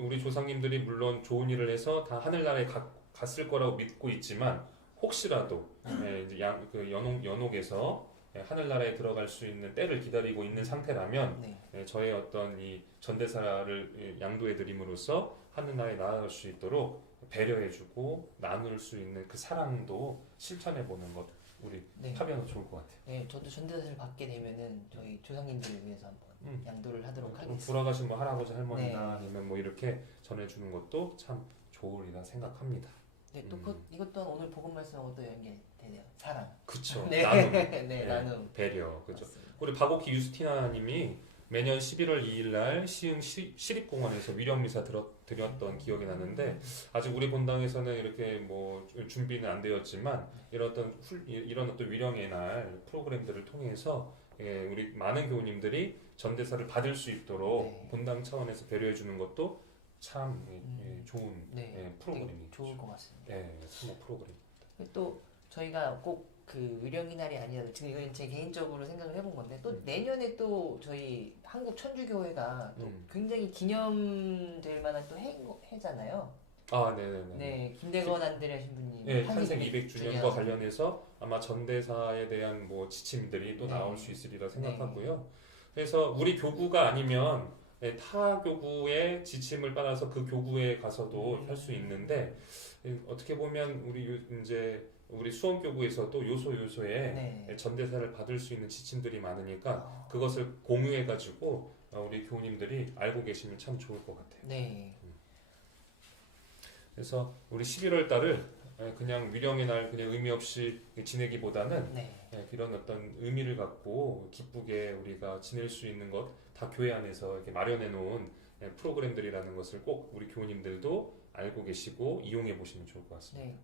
우리 조상님들이 물론 좋은 일을 해서 다 하늘나라에 갔을 거라고 믿고 있지만 혹시라도 이제 그 연옥에서 하늘나라에 들어갈 수 있는 때를 기다리고 있는 상태라면 네. 저의 어떤 이 전대사를 양도해 드림으로써 하늘나라에 나아갈 수 있도록 배려해주고 나눌 수 있는 그 사랑도 실천해 보는 것 우리 네. 하면 좋을 것 같아요. 네, 저도 전대사를 받게 되면은 저희 조상님들을 위해서 한번 양도를 하도록 하겠습니다. 돌아가신 뭐 할아버지 할머니나 네. 아니면 뭐 이렇게 전해주는 것도 참 좋으리라 생각합니다. 네, 또 이것 또한 오늘 복음 말씀하고 또 연결되네요. 사랑. 그쵸. 네, 나눔, 네, 나눔. 배려, 그죠. 맞습니다. 우리 바고키 유스티나님이 매년 11월 2일 날 시흥 시립공원에서 위령미사 드렸던 기억이 나는데 아직 우리 본당에서는 이렇게 뭐 준비는 안 되었지만 이런 어떤 위령의 날 프로그램들을 통해서 우리 많은 교우님들이 전대사를 받을 수 있도록 네. 본당 차원에서 배려해 주는 것도 참 좋은 네, 프로그램이죠. 좋을 것 같습니다. 사모 프로그램. 또 저희가 꼭 그 위령의 날이 아니라 지금 이건 제 개인적으로 생각을 해본 건데 또 내년에 또 저희 한국 천주교회가 또 굉장히 기념될 만한 또 해잖아요. 네네네. 네, 김대건 안드레아 신부님 탄생 200주년과 관련해서 아마 전대사에 대한 뭐 지침들이 또 나올 수 있으리라 생각하고요. 그래서 우리 교구가 아니면 타 교구의 지침을 따라서 그 교구에 가서도 할 수 있는데 어떻게 보면 우리 수원교구에서도 요소에 전대사를 받을 수 있는 지침들이 많으니까 그것을 공유해가지고 우리 교우님들이 알고 계시면 참 좋을 것 같아요. 네. 그래서 우리 11월 달을 그냥 위령의 날 그냥 의미 없이 지내기보다는 이런 어떤 의미를 갖고 기쁘게 우리가 지낼 수 있는 것 다 교회 안에서 이렇게 마련해 놓은 프로그램들이라는 것을 꼭 우리 교우님들도 알고 계시고 이용해 보시면 좋을 것 같습니다. 네,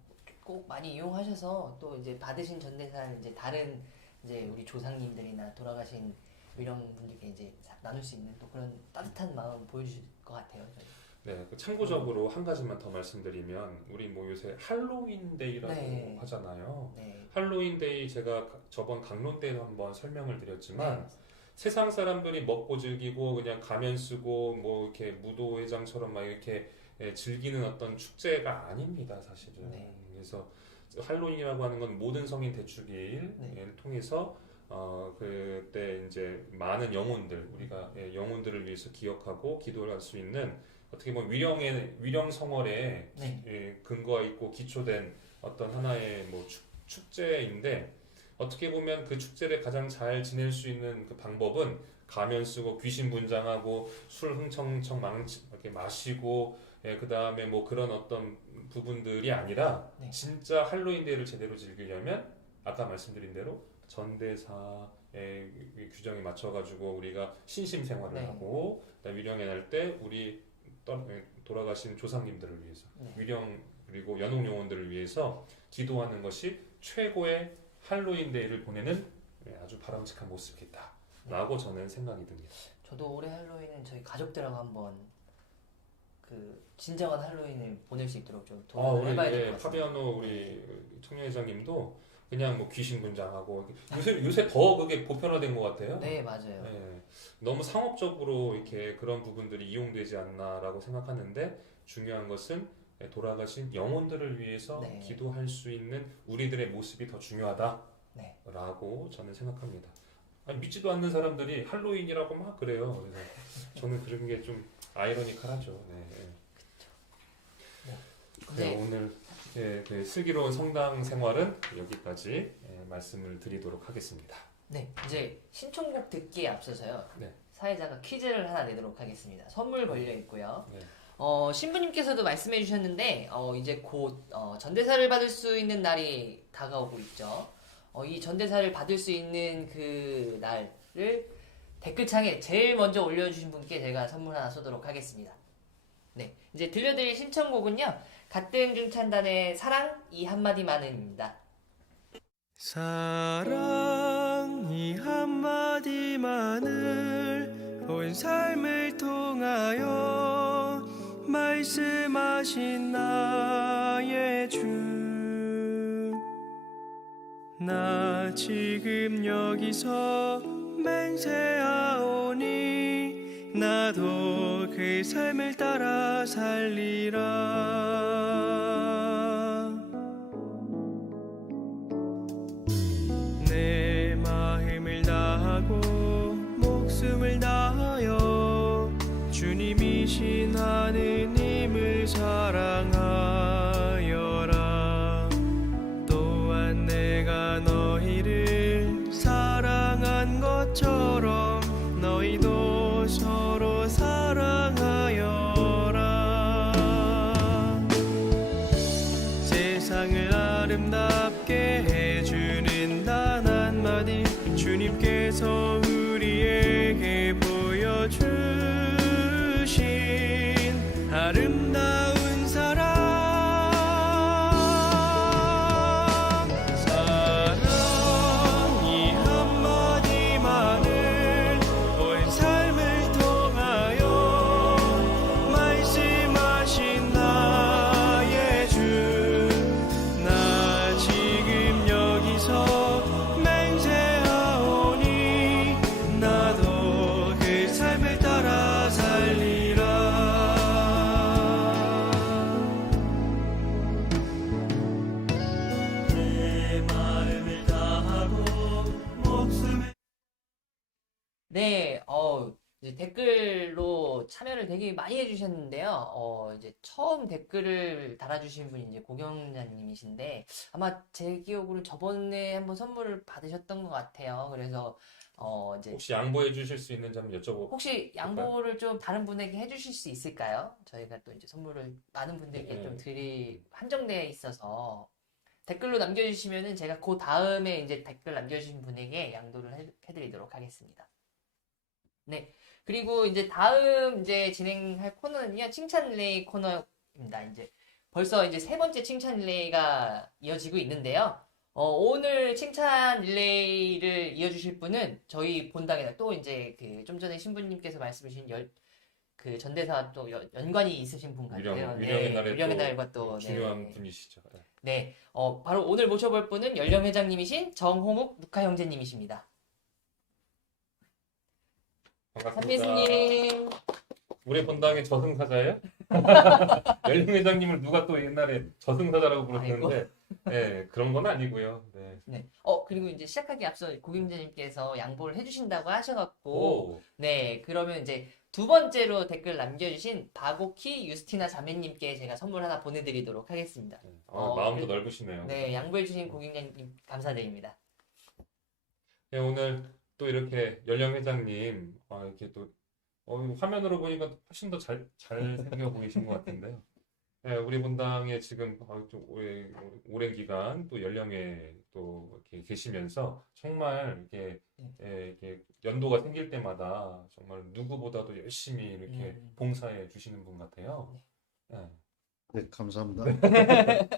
꼭 많이 이용하셔서 또 이제 받으신 전대사를 이제 다른 이제 우리 조상님들이나 돌아가신 위령분들께 이제 나눌 수 있는 또 그런 따뜻한 마음 보여주실 것 같아요. 저희. 네, 참고적으로 한 가지만 더 말씀드리면 우리 뭐 요새 할로윈데이라고 하잖아요. 할로윈데이 제가 저번 강론 때도 한번 설명을 드렸지만 세상 사람들이 먹고 즐기고 그냥 가면 쓰고 뭐 이렇게 무도회장처럼 막 이렇게 즐기는 어떤 축제가 아닙니다, 사실은. 그래서 할로윈이라고 하는 건 모든 성인 대축일을 통해서 그때 이제 많은 영혼들 우리가 영혼들을 위해서 기억하고 기도를 할 수 있는 어떻게 보면 위령 성월에 근거가 있고 기초된 어떤 하나의 뭐 축제인데 어떻게 보면 그 축제를 가장 잘 지낼 수 있는 그 방법은 가면 쓰고 귀신 분장하고 술 흥청청 이렇게 마시고 그 다음에 뭐 그런 어떤 부분들이 아니라 진짜 할로윈데이를 제대로 즐기려면 아까 말씀드린 대로 전대사의 규정에 맞춰가지고 우리가 신심 생활을 하고 위령의 날 때 우리 돌아가신 조상님들을 위해서 위령 그리고 연옥 영혼들을 위해서 기도하는 것이 최고의 할로윈데이를 보내는 아주 바람직한 모습이겠다라고 저는 생각이 듭니다. 저도 올해 할로윈은 저희 가족들하고 한번 그 진정한 할로윈을 보낼 수 있도록 좀 도움을 해봐야 될 것 같습니다. 파비아노 우리 청년회장님도 그냥 뭐 귀신 분장하고 요새 더 그게 보편화된 것 같아요. 네, 맞아요. 너무 상업적으로 이렇게 그런 부분들이 이용되지 않나라고 생각하는데 중요한 것은 돌아가신 영혼들을 위해서 기도할 수 있는 우리들의 모습이 더 중요하다라고 저는 생각합니다. 아니, 믿지도 않는 사람들이 할로윈이라고 막 그래요. 그래서 저는 그런 게 좀 아이러니컬하죠. 오늘 그 슬기로운 성당 생활은 여기까지 말씀을 드리도록 하겠습니다. 네, 이제 신청곡 듣기에 앞서서요. 사회자가 퀴즈를 하나 내도록 하겠습니다. 선물 걸려 있고요. 신부님께서도 말씀해 주셨는데 이제 곧 전대사를 받을 수 있는 날이 다가오고 있죠. 이 전대사를 받을 수 있는 그 날을 댓글창에 제일 먼저 올려주신 분께 제가 선물 하나 쏘도록 하겠습니다. 네, 이제 들려드릴 신청곡은요. 갓등 중찬단의 사랑 이 한마디만은입니다. 사랑 이 한마디만을 온 삶을 통하여 말씀하신 나의 주 나 지금 여기서 맹세하오니 나도 그 삶을 따라 살리라. 내 마음을 다하고 목숨을 다하여 주님이신 하느님을 사랑하여라. 또한 내가 너희를 사랑한 것처럼 너희도 서로 사랑하여라. 세상을 아름답게 해주는 단 한마디 주님께서 우리에게 보여주신 아름다운 사랑이 한마디만을 온 삶을 통하여 말씀하신 나의 주. 나 지금 여기서 맹세하오니 나도 그 삶을 따라 살리라. 내 마음을 다하고 목숨을 네, 이제 댓글로 참여를 되게 많이 해주셨는데요. 이제 처음 댓글을 달아주신 분이 이제 고경자님이신데, 아마 제 기억으로 저번에 한번 선물을 받으셨던 것 같아요. 그래서, 이제, 혹시 양보해 주실 수 있는지 한번 여쭤보고. 혹시 양보를 좀 다른 분에게 해주실 수 있을까요? 저희가 또 이제 선물을 많은 분들께 네. 좀 한정되어 있어서, 댓글로 남겨주시면은 제가 그 다음에 이제 댓글 남겨주신 분에게 양도를 해드리도록 하겠습니다. 네. 그리고 이제 다음 이제 진행할 코너는요, 칭찬 릴레이 코너입니다. 이제 벌써 이제 세 번째 칭찬 릴레이가 이어지고 있는데요. 오늘 칭찬 릴레이를 이어주실 분은 저희 본당에 또 이제 그 좀 전에 신부님께서 말씀하신 그 전대사와 또 연관이 있으신 분 같아요. 유령의 날에 유령의 또 날과 또 중요한 네. 분이시죠. 네. 네, 바로 오늘 모셔볼 분은 연령회장님이신 정호묵 묵화 형제님이십니다. 반갑습니다. 삼미수님. 우리 본당의 저승사자예요? 연령회장님을 누가 또 옛날에 저승사자라고 부르는데, 네, 그런 건 아니고요. 네. 네. 그리고 이제 시작하기 앞서 고경자님께서 양보를 해주신다고 하셔갖고, 오, 네, 그러면 이제 두 번째로 댓글 남겨주신 바고키 유스티나 자매님께 제가 선물 하나 보내드리도록 하겠습니다. 마음도 넓으시네요. 네, 양보해주신 고경자님 감사드립니다. 네, 오늘 또 이렇게 연령회장님, 이렇게 또, 화면으로 보니까 훨씬 더 잘생겨 보이신 것 같은데요. 네, 우리 본당에 지금 좀 오랜 기간 또 연령에 또 이렇게 계시면서 정말 이렇게 연도가 생길 때마다 정말 누구보다도 열심히 이렇게 봉사해 주시는 분 같아요. 네. 네, 감사합니다. 네,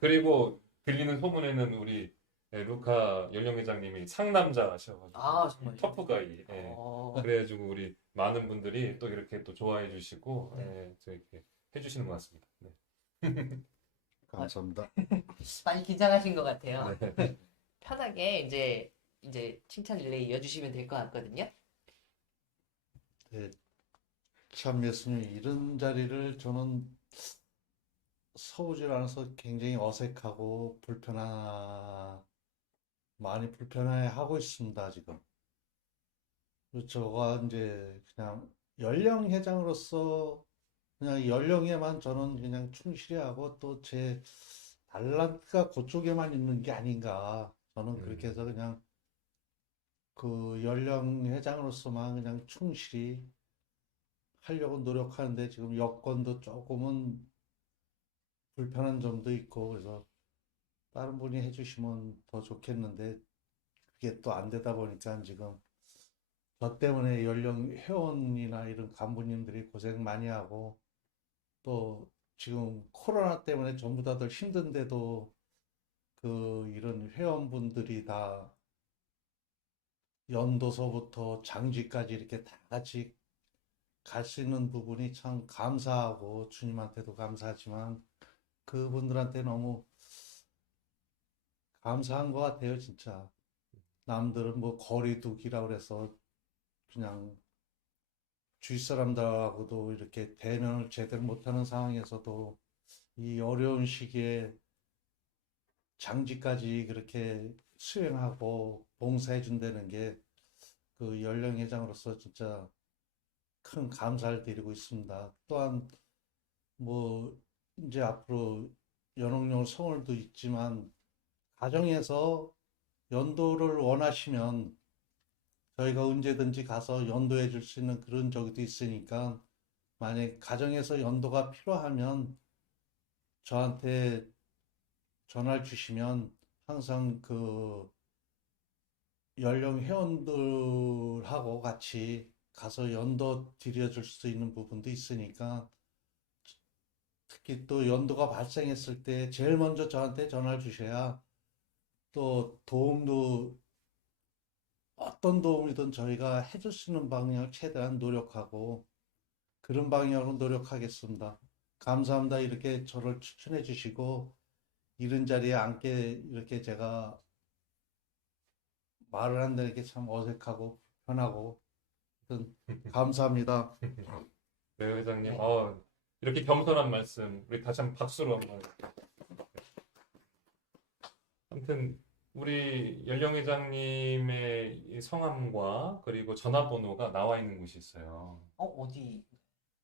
그리고 들리는 소문에는 우리 루카 연령회장님이 상남자셔가지고 아, 정말요? 터프가이. 예. 그래가지고 우리 많은 분들이 또 이렇게 또 좋아해 주시고 또 이렇게 해주시는 것 같습니다. 네. 감사합니다. 많이 긴장하신 것 같아요. 네. 편하게 이제 칭찬 릴레이 이어주시면 될 것 같거든요. 네, 참 예수님 이런 자리를 저는 서오질 않아서 굉장히 어색하고 많이 불편해하고 있습니다, 지금. 그리고 저가 이제 그냥 연령회장으로서 그냥 연령에만 저는 그냥 충실히 하고 또 제 달란트가 그쪽에만 있는 게 아닌가. 저는 그렇게 해서 그냥 그 연령회장으로서만 그냥 충실히 하려고 노력하는데 지금 여건도 조금은 불편한 점도 있고 그래서 다른 분이 해주시면 더 좋겠는데 그게 또 안 되다 보니까 지금 저 때문에 연령 회원이나 이런 간부님들이 고생 많이 하고 또 지금 코로나 때문에 전부 다들 힘든데도 그 이런 회원분들이 다 연도서부터 장지까지 이렇게 다 같이 갈 수 있는 부분이 참 감사하고 주님한테도 감사하지만 그분들한테 너무 감사한 것 같아요, 진짜. 남들은 뭐 거리두기라고 그래서 그냥 주위 사람들하고도 이렇게 대면을 제대로 못하는 상황에서도 이 어려운 시기에 장지까지 그렇게 수행하고 봉사해 준다는 게 그 연령회장으로서 진짜 큰 감사를 드리고 있습니다. 또한 뭐 이제 앞으로 연옥령 성월도 있지만 가정에서 연도를 원하시면 저희가 언제든지 가서 연도해 줄 수 있는 그런 적도 있으니까 만약 가정에서 연도가 필요하면 저한테 전화를 주시면 항상 그 연령 회원들하고 같이 가서 연도 드려줄 수 있는 부분도 있으니까 특히 또 연도가 발생했을 때 제일 먼저 저한테 전화를 주셔야 또 도움도 어떤 도움이든 저희가 해줄 수 있는 방향을 최대한 노력하고 그런 방향으로 노력하겠습니다. 감사합니다. 이렇게 저를 추천해 주시고 이런 자리에 앉게 이렇게 제가 말을 한다는 게 참 어색하고 편하고 하여튼 감사합니다. 네, 회장님. 네. 이렇게 겸손한 말씀 우리 다시 한번 박수로 한번. 아무튼 우리 연령 회장님의 이 성함과 그리고 전화번호가 나와 있는 곳이 있어요. 어디?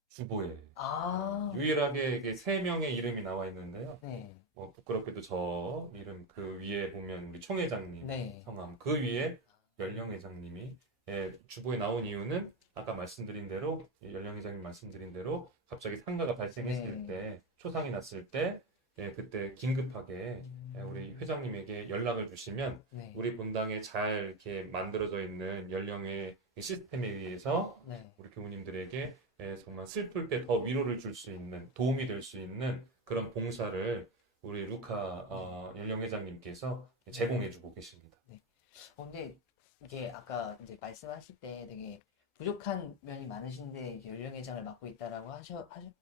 주보에. 아, 유일하게 이게 세 명의 이름이 나와 있는데요. 네. 뭐 부끄럽게도 저 이름 그 위에 보면 우리 총회장님 네. 성함 그 위에 연령회장님이 주보에 나온 이유는 아까 말씀드린 대로 연령회장님 말씀드린 대로 갑자기 상가가 발생했을 네. 때 초상이 났을 때 그때 긴급하게 우리 회장님에게 연락을 주시면 네. 우리 본당에 잘 이렇게 만들어져 있는 연령의 시스템에 의해서 네. 우리 교우님들에게 정말 슬플 때 더 위로를 줄 수 있는 도움이 될 수 있는 그런 봉사를 우리 루카 연령회장님께서 제공해주고 계십니다. 근데 이게 아까 이제 말씀하실 때 되게 부족한 면이 많으신데 이제 연령회장을 맡고 있다라고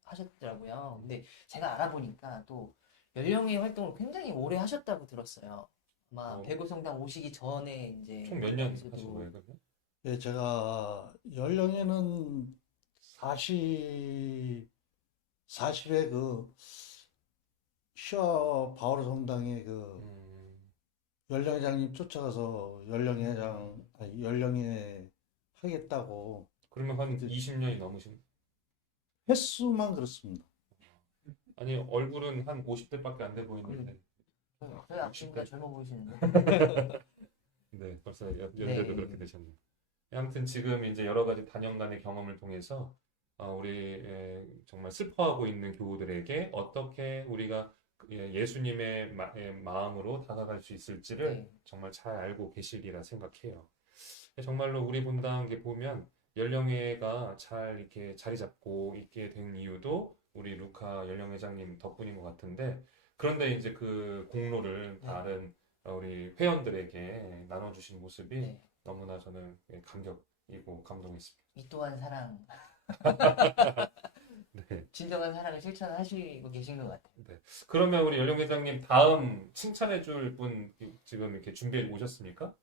하셨더라고요. 근데 제가 알아보니까 또 연령회 활동을 굉장히 오래 하셨다고 들었어요. 아마 어. 배구성당 오시기 전에 이제 총 몇 년 당시에도 하신 거예요, 그러면? 예, 제가 연령에는 40에 그 시아 바오로 성당에 그 연령회장님 쫓아가서 연령회 하겠다고 그러면 한 20년이 넘으신? 횟수만 그렇습니다. 아니 얼굴은 한 50대밖에 안 돼 보이는데. 저희 아침보다 젊어 보이시는데. 네, 벌써 연세도 네. 그렇게 되셨네요. 아무튼 지금 이제 여러 가지 다년간의 경험을 통해서 우리 정말 슬퍼하고 있는 교우들에게 어떻게 우리가 예수님의 마음으로 다가갈 수 있을지를 네. 정말 잘 알고 계시리라 생각해요. 정말로 우리 본당 이렇게 보면 연령회가 잘 이렇게 자리 잡고 있게 된 이유도 우리 루카 연령회장님 덕분인 것 같은데, 그런데 이제 그 공로를 다른 우리 회원들에게 나눠주신 모습이 네. 너무나 저는 감격이고 감동했습니다. 이 또한 사랑. 네. 진정한 사랑을 실천하시고 계신 것 같아요. 그러면 우리 연령회장님 다음 칭찬해줄 분 지금 이렇게 준비해 오셨습니까?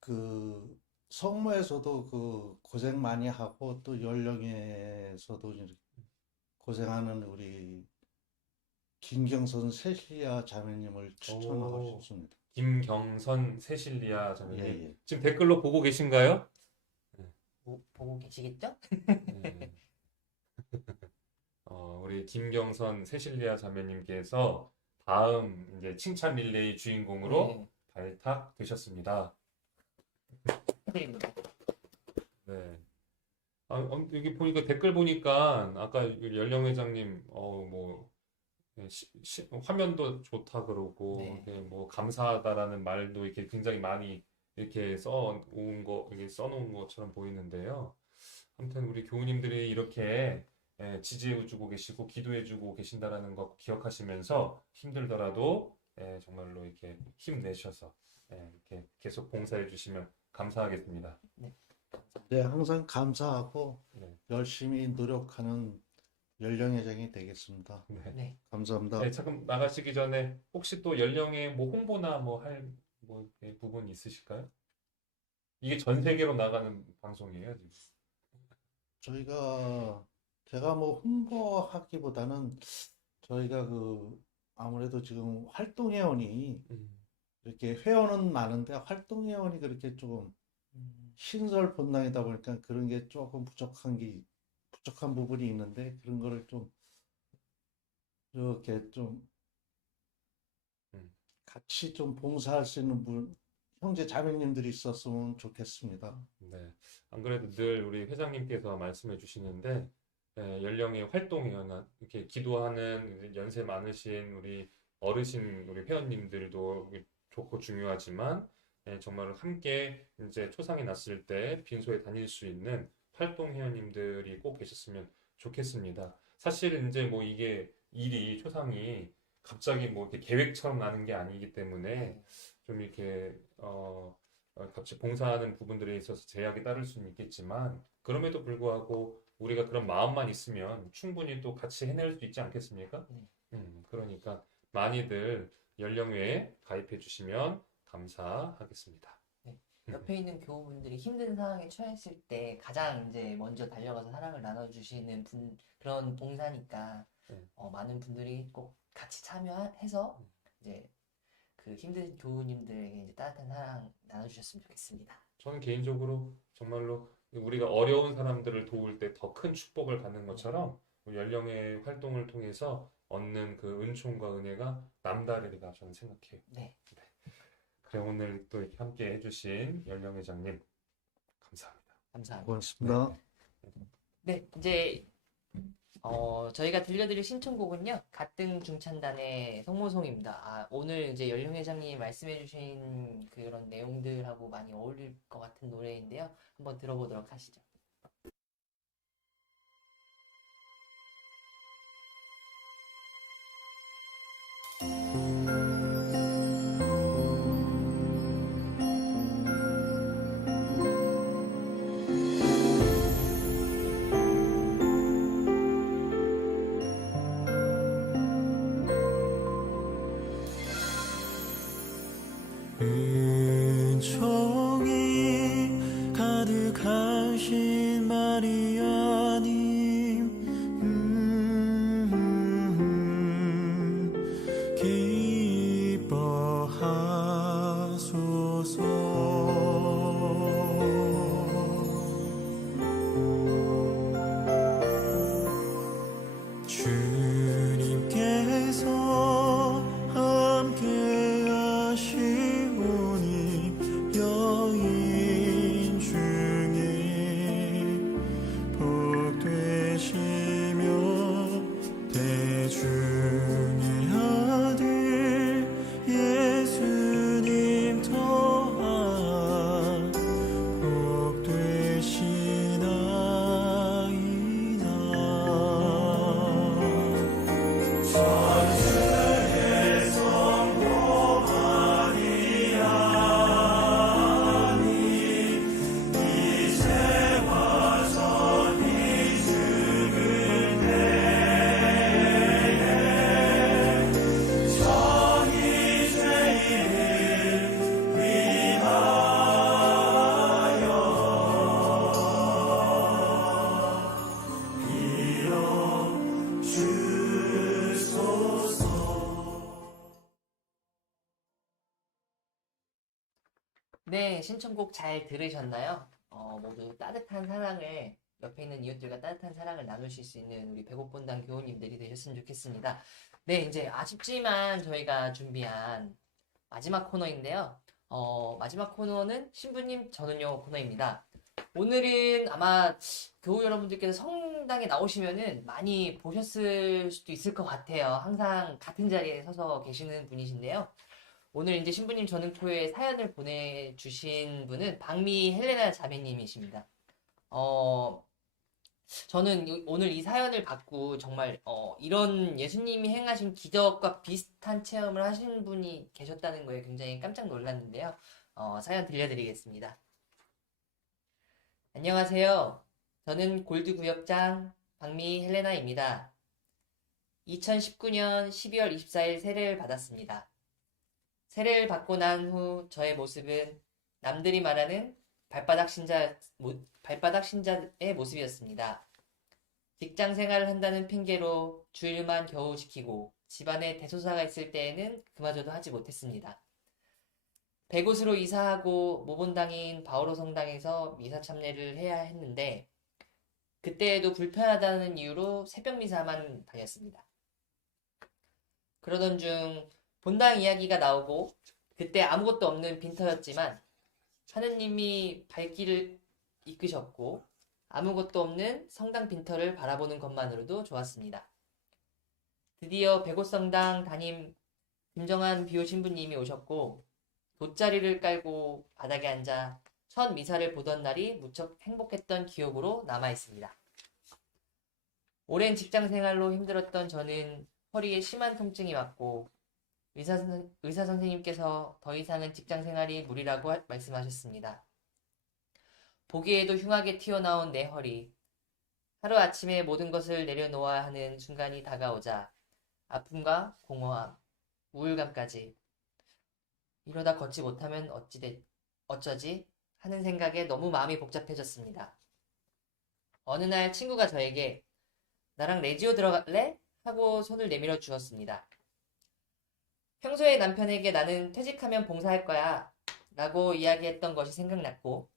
그 성모에서도 그 고생 많이 하고 또 연령에서도 이렇게 고생하는 우리 김경선 세실리아 자매님을 추천하고 오. 싶습니다. 김경선 세실리아 자매님. 예. 지금 댓글로 보고 계신가요? 보고 계시겠죠? 네. 우리 김경선 세실리아 자매님께서 다음 이제 칭찬 릴레이 주인공으로 네. 발탁되셨습니다. 축하드립니다. 네. 여기 보니까 댓글 보니까 아까 연령회장님 뭐 화면도 좋다 그러고 네. 이렇게 뭐 감사하다라는 말도 이렇게 굉장히 많이 이렇게 이렇게 써놓은 것처럼 보이는데요. 아무튼 우리 교우님들이 이렇게 지지해주고 계시고 기도해주고 계신다라는 거 기억하시면서 힘들더라도 정말로 이렇게 힘내셔서 이렇게 계속 봉사해 주시면 감사하겠습니다. 네, 항상 감사하고 네. 열심히 노력하는 연령회장이 되겠습니다. 네. 네. 감사합니다. 네, 잠깐 나가시기 전에 혹시 또 연령의 뭐 홍보나 뭐 할 부분 있으실까요? 이게 전 세계로 나가는 방송이에요, 지금. 제가 뭐 홍보하기보다는 저희가 아무래도 지금 활동회원이 음, 이렇게 회원은 많은데 활동회원이 그렇게 조금 신설 본당이다 보니까 그런 게 조금 부족한 부분이 있는데 그런 거를 좀 이렇게 좀 음. 같이 좀 봉사할 수 있는 형제 자매님들이 있었으면 좋겠습니다. 네. 안 그래도 늘 우리 회장님께서 말씀해 주시는데, 연령의 활동회원, 이렇게 기도하는 연세 많으신 우리 어르신, 우리 회원님들도 좋고 중요하지만, 정말 함께 이제 초상이 났을 때 빈소에 다닐 수 있는 활동회원님들이 꼭 계셨으면 좋겠습니다. 사실 이제 뭐 이게 초상이 갑자기 뭐 이렇게 계획처럼 나는 게 아니기 때문에 네. 좀 이렇게, 같이 봉사하는 부분들에 있어서 제약이 따를 수는 있겠지만, 그럼에도 불구하고 우리가 그런 마음만 있으면 충분히 또 같이 해낼 수 있지 않겠습니까? 그러니까 많이들 연령회에 가입해 주시면 감사하겠습니다. 옆에 있는 교우분들이 힘든 상황에 처했을 때 가장 이제 먼저 달려가서 사랑을 나눠주시는 그런 봉사니까 네. 많은 분들이 꼭 같이 참여해서 이제 그 힘든 교우님들에게 이제 따뜻한 사랑 나눠주셨으면 좋겠습니다. 저는 개인적으로 정말로 우리가 어려운 사람들을 도울 때 더 큰 축복을 받는 것처럼 우리 연령회 활동을 통해서 얻는 그 은총과 은혜가 남다르리라 저는 생각해요. 네, 그래, 오늘 또 이렇게 함께 해주신 연령회장님 감사합니다. 감사합니다. 고맙습니다. 네, 이제 저희가 들려드릴 신청곡은요, 가등 중찬단의 성모송입니다. 오늘 이제 연령회장님이 말씀해주신 그런 내용들하고 많이 어울릴 것 같은 노래인데요. 한번 들어보도록 하시죠. 은총이 가득하신 마리아님 기뻐하소서 주님께서 함께 하시오니 여인 중에 복되시며 대중의 아들 예수님 또한 복되시나이다. 네, 신청곡 잘 들으셨나요? 모두 따뜻한 사랑을, 옆에 있는 이웃들과 따뜻한 사랑을 나누실 수 있는 우리 배고픈당 교우님들이 되셨으면 좋겠습니다. 네, 이제 아쉽지만 저희가 준비한 마지막 코너인데요. 마지막 코너는 신부님 저는요 코너입니다. 오늘은 아마 교우 여러분들께서 성당에 나오시면은 많이 보셨을 수도 있을 것 같아요. 항상 같은 자리에 서서 계시는 분이신데요. 오늘 이제 신부님 전응표에 사연을 보내주신 분은 박미 헬레나 자매님이십니다. 저는 오늘 이 사연을 받고 정말 이런 예수님이 행하신 기적과 비슷한 체험을 하신 분이 계셨다는 거에 굉장히 깜짝 놀랐는데요. 사연 들려드리겠습니다. 안녕하세요. 저는 골드구역장 박미 헬레나입니다. 2019년 12월 24일 세례를 받았습니다. 세례를 받고 난 후 저의 모습은 남들이 말하는 발바닥 신자의 모습이었습니다. 직장 생활을 한다는 핑계로 주일만 겨우 지키고 집안에 대소사가 있을 때에는 그마저도 하지 못했습니다. 100곳으로 이사하고 모본당인 바오로 성당에서 미사 참례를 해야 했는데 그때에도 불편하다는 이유로 새벽 미사만 다녔습니다. 그러던 중 본당 이야기가 나오고 그때 아무것도 없는 빈터였지만 하느님이 발길을 이끄셨고 아무것도 없는 성당 빈터를 바라보는 것만으로도 좋았습니다. 드디어 백옷성당 담임 김정한 비호 신부님이 오셨고 돗자리를 깔고 바닥에 앉아 첫 미사를 보던 날이 무척 행복했던 기억으로 남아있습니다. 오랜 직장 생활로 힘들었던 저는 허리에 심한 통증이 왔고 의사 선생님께서 더 이상은 직장 생활이 무리라고 말씀하셨습니다. 보기에도 흉하게 튀어나온 내 허리. 하루아침에 모든 것을 내려놓아야 하는 순간이 다가오자 아픔과 공허함, 우울감까지 이러다 걷지 못하면 어쩌지 하는 생각에 너무 마음이 복잡해졌습니다. 어느 날 친구가 저에게 나랑 레지오 들어갈래? 하고 손을 내밀어 주었습니다. 평소에 남편에게 나는 퇴직하면 봉사할 거야 라고 이야기했던 것이 생각났고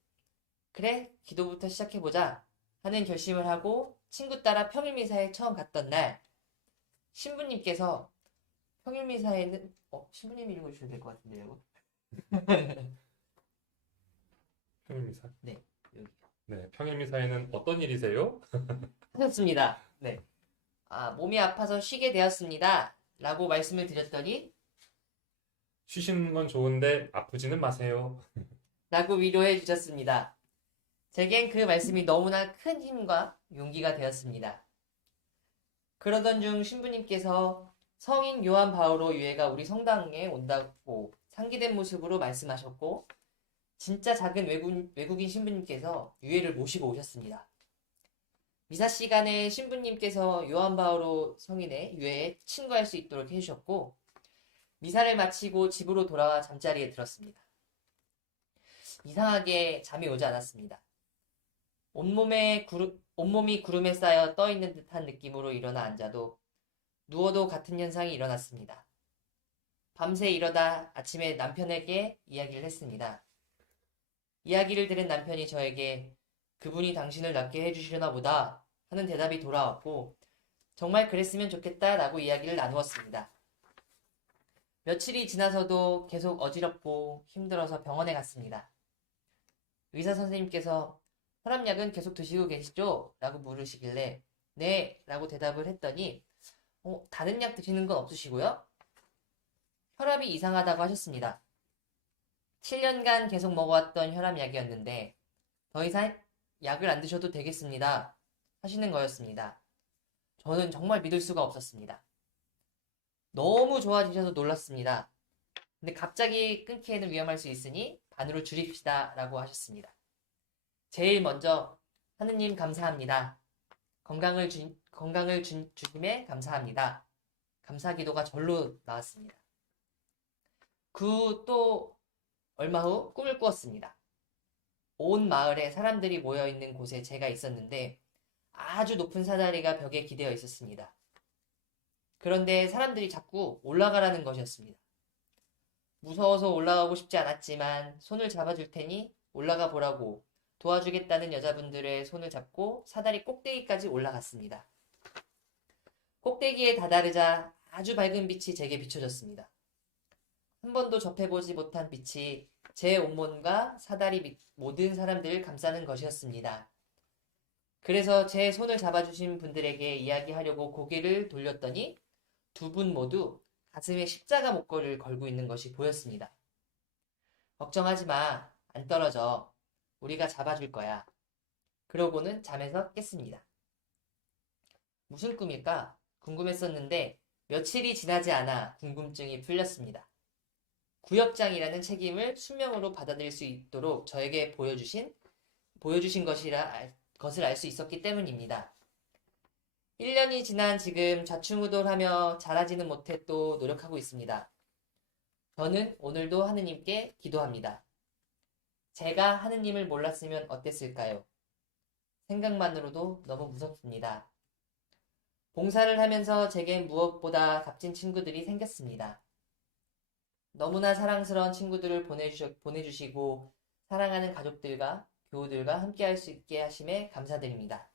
그래 기도부터 시작해보자 하는 결심을 하고 친구 따라 평일미사에 처음 갔던 날 신부님께서 평일미사에는 신부님이 읽어주셔도 될 것 같은데요. 평일미사. 네, 여기. 네, 평일미사에는 어떤 일이세요? 하셨습니다. 네. 몸이 아파서 쉬게 되었습니다. 라고 말씀을 드렸더니 쉬시는 건 좋은데 아프지는 마세요. 라고 위로해 주셨습니다. 제겐 그 말씀이 너무나 큰 힘과 용기가 되었습니다. 그러던 중 신부님께서 성인 요한 바오로 유해가 우리 성당에 온다고 상기된 모습으로 말씀하셨고 진짜 작은 외국인 신부님께서 유해를 모시고 오셨습니다. 미사 시간에 신부님께서 요한 바오로 성인의 유해에 친구할 수 있도록 해주셨고 미사를 마치고 집으로 돌아와 잠자리에 들었습니다. 이상하게 잠이 오지 않았습니다. 온몸이 구름에 쌓여 떠있는 듯한 느낌으로 일어나 앉아도 누워도 같은 현상이 일어났습니다. 밤새 이러다 아침에 남편에게 이야기를 했습니다. 이야기를 들은 남편이 저에게 그분이 당신을 낫게 해주시려나 보다 하는 대답이 돌아왔고 정말 그랬으면 좋겠다 라고 이야기를 나누었습니다. 며칠이 지나서도 계속 어지럽고 힘들어서 병원에 갔습니다. 의사 선생님께서 혈압약은 계속 드시고 계시죠? 라고 물으시길래 네 라고 대답을 했더니 다른 약 드시는 건 없으시고요? 혈압이 이상하다고 하셨습니다. 7년간 계속 먹어왔던 혈압약이었는데 더 이상 약을 안 드셔도 되겠습니다. 하시는 거였습니다. 저는 정말 믿을 수가 없었습니다. 너무 좋아지셔서 놀랐습니다. 근데 갑자기 끊기에는 위험할 수 있으니 반으로 줄입시다 라고 하셨습니다. 제일 먼저 하느님 감사합니다. 건강을 주심에 감사합니다. 감사 기도가 절로 나왔습니다. 또 얼마 후 꿈을 꾸었습니다. 온 마을에 사람들이 모여있는 곳에 제가 있었는데 아주 높은 사다리가 벽에 기대어 있었습니다. 그런데 사람들이 자꾸 올라가라는 것이었습니다. 무서워서 올라가고 싶지 않았지만 손을 잡아줄 테니 올라가 보라고 도와주겠다는 여자분들의 손을 잡고 사다리 꼭대기까지 올라갔습니다. 꼭대기에 다다르자 아주 밝은 빛이 제게 비춰졌습니다. 한 번도 접해보지 못한 빛이 제 온몸과 사다리 밑 모든 사람들을 감싸는 것이었습니다. 그래서 제 손을 잡아주신 분들에게 이야기하려고 고개를 돌렸더니 두 분 모두 가슴에 십자가 목걸이를 걸고 있는 것이 보였습니다. 걱정하지 마. 안 떨어져. 우리가 잡아줄 거야. 그러고는 잠에서 깼습니다. 무슨 꿈일까? 궁금했었는데 며칠이 지나지 않아 궁금증이 풀렸습니다. 구역장이라는 책임을 수명으로 받아들일 수 있도록 저에게 보여주신 것을 알 수 있었기 때문입니다. 1년이 지난 지금 좌충우돌하며 잘하지는 못해 또 노력하고 있습니다. 저는 오늘도 하느님께 기도합니다. 제가 하느님을 몰랐으면 어땠을까요? 생각만으로도 너무 무섭습니다. 봉사를 하면서 제겐 무엇보다 값진 친구들이 생겼습니다. 너무나 사랑스러운 친구들을 보내주시고 사랑하는 가족들과 교우들과 함께할 수 있게 하심에 감사드립니다.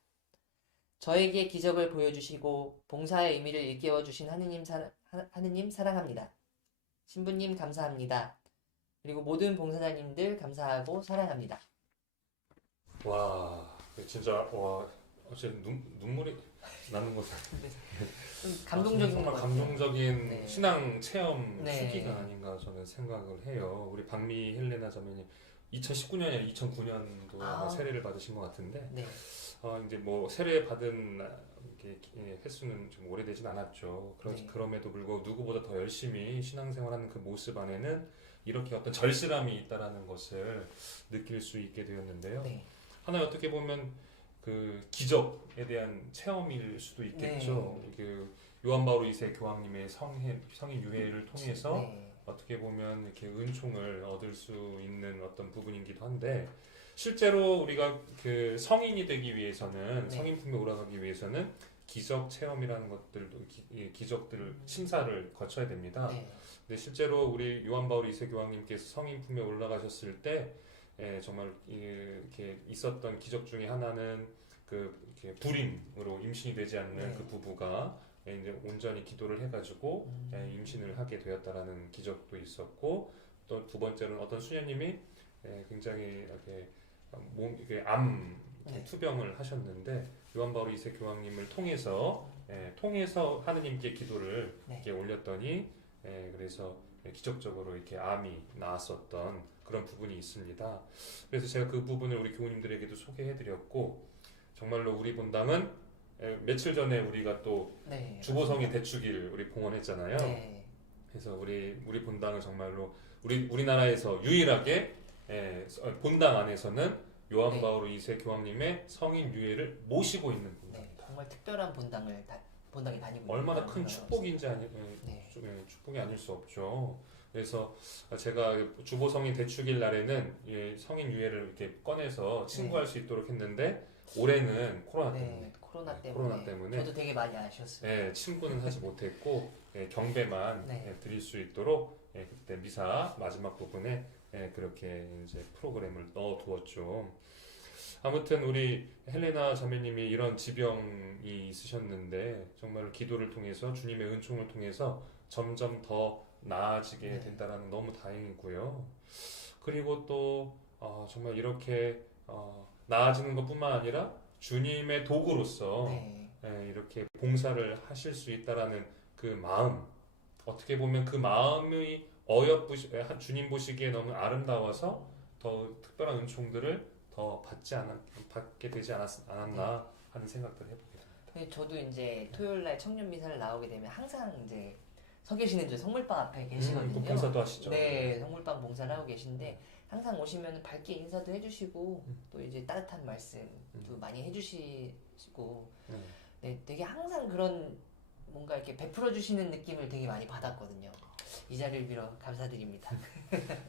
저에게 기적을 보여주시고 봉사의 의미를 일깨워 주신 하느님 사랑합니다. 신부님 감사합니다. 그리고 모든 봉사자님들 감사하고 사랑합니다. 와, 진짜 와, 어째 눈물이 나는 것 같아요. 좀 감동적인 정말 것 같아요. 감동적인 네. 신앙 체험 네. 후기가 아닌가 저는 생각을 해요. 우리 박미 헬레나 자매님 2019년이나 2009년도 아. 세례를 받으신 것 같은데 네. 이제 뭐 세례 받은 횟수는 좀 오래되진 않았죠. 네. 그럼에도 불구하고 누구보다 더 열심히 신앙생활하는 그 모습 안에는 이렇게 어떤 절실함이 있다라는 것을 느낄 수 있게 되었는데요. 네. 하나의 어떻게 보면 그 기적에 대한 체험일 수도 있겠죠. 그 요한 바울 2세 교황님의 성인 유해를 통해서 네. 어떻게 보면 이렇게 은총을 얻을 수 있는 어떤 부분이기도 한데 실제로 우리가 그 성인이 되기 위해서는 네. 성인 품에 올라가기 위해서는 기적 체험이라는 것들도 기적들 심사를 거쳐야 됩니다. 네. 근데 실제로 우리 요한 바울 2세 교황님께서 성인 품에 올라가셨을 때 정말 이렇게 있었던 기적 중에 하나는 이렇게 불임으로 임신이 되지 않는 네. 그 부부가 이제 온전히 기도를 해가지고 임신을 하게 되었다라는 기적도 있었고 또 두 번째로는 어떤 수녀님이 굉장히 이렇게 이렇게 암 네. 투병을 하셨는데 요한 바울 2세 교황님을 통해서 하느님께 기도를 네. 이렇게 올렸더니 그래서 기적적으로 이렇게 암이 나았었던 그런 부분이 있습니다. 그래서 제가 그 부분을 우리 교우님들에게도 소개해드렸고 정말로 우리 본당은 며칠 전에 우리가 또 네. 주보성의 대축일 우리 봉헌했잖아요. 네. 그래서 우리 본당은 정말로 우리나라에서 유일하게 본당 안에서는 요한 네. 바울 2세 교황님의 성인 유해를 모시고 있는 네. 본당입니다. 정말 특별한 본당에 다니고 얼마나 있는 큰 그런 축복인지 네. 축복이 아닐 수 없죠. 그래서 제가 주보성인 대축일 날에는 성인 유해를 이렇게 꺼내서 친구할 수 있도록 했는데 올해는 코로나 때문에 네. 코로나 코로나 때문에 저도 되게 많이 아쉬웠어요. 친구는 하지 못했고 경배만 네. 드릴 수 있도록 그때 미사 마지막 부분에 그렇게 이제 프로그램을 넣어두었죠. 아무튼 우리 헬레나 자매님이 이런 지병이 있으셨는데 정말 기도를 통해서 주님의 은총을 통해서 점점 더 나아지게 네. 된다라는 너무 다행이고요. 그리고 또 정말 이렇게 나아지는 것뿐만 아니라 주님의 도구로서 네. 이렇게 봉사를 하실 수 있다라는 그 마음, 어떻게 보면 그 마음이 주님 보시기에 너무 아름다워서 더 특별한 은총들을 더 받게 되지 않았나 하는 생각들을 해보게 됩니다. 근데 저도 이제 토요일 날 청년 미사를 나오게 되면 항상 이제 서 계시는 저 성물빵 앞에 계시거든요. 또 봉사도 하시죠. 네, 성물빵 봉사를 하고 계신데 항상 오시면 밝게 인사도 해주시고 또 이제 따뜻한 말씀도 많이 해주시고 네, 되게 항상 그런 뭔가 이렇게 베풀어 주시는 느낌을 되게 많이 받았거든요. 이 자리를 빌어 감사드립니다.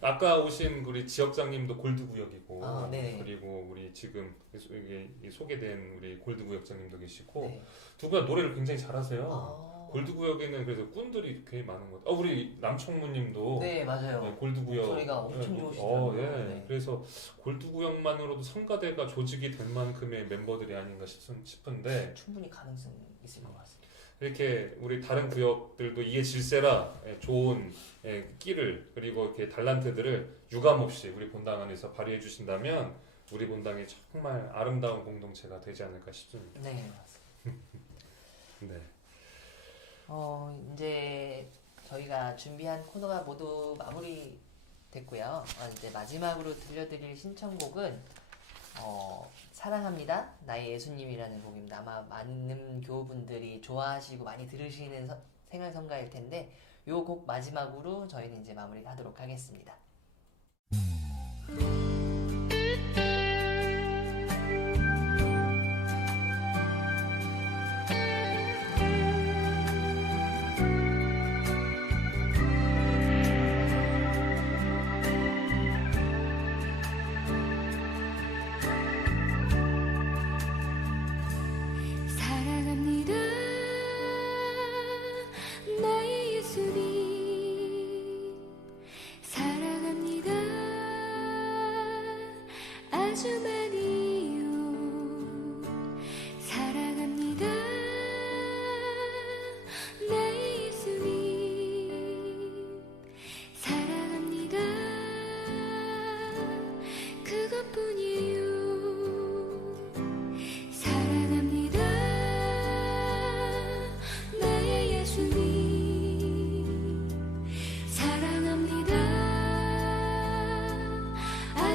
아까 오신 우리 지역장님도 골드구역이고 네네. 그리고 우리 지금 소개된 우리 골드구역장님도 계시고 네. 두 분 노래를 굉장히 잘하세요. 골드구역에는 그래서 꾼들이 꽤 많은 것 같아요. 우리 남청무님도 네, 맞아요. 골드구역 목소리가 엄청 좋으시더라고요. 예. 네. 그래서 골드구역만으로도 성가대가 조직이 될 만큼의 멤버들이 아닌가 싶은데 충분히 가능성이 있을 것 같습니다. 이렇게 우리 다른 구역들도 이에 질세라 좋은 끼를 그리고 이렇게 달란트들을 유감없이 우리 본당 안에서 발휘해 주신다면 우리 본당이 정말 아름다운 공동체가 되지 않을까 싶습니다. 네, 맞습니다. 네. 이제 저희가 준비한 코너가 모두 마무리 됐고요. 이제 마지막으로 들려드릴 신청곡은 사랑합니다. 나의 예수님이라는 곡입니다. 아마 많은 교우분들이 좋아하시고 많이 들으시는 생활성가일 텐데 이 곡 마지막으로 저희는 이제 마무리하도록 하겠습니다.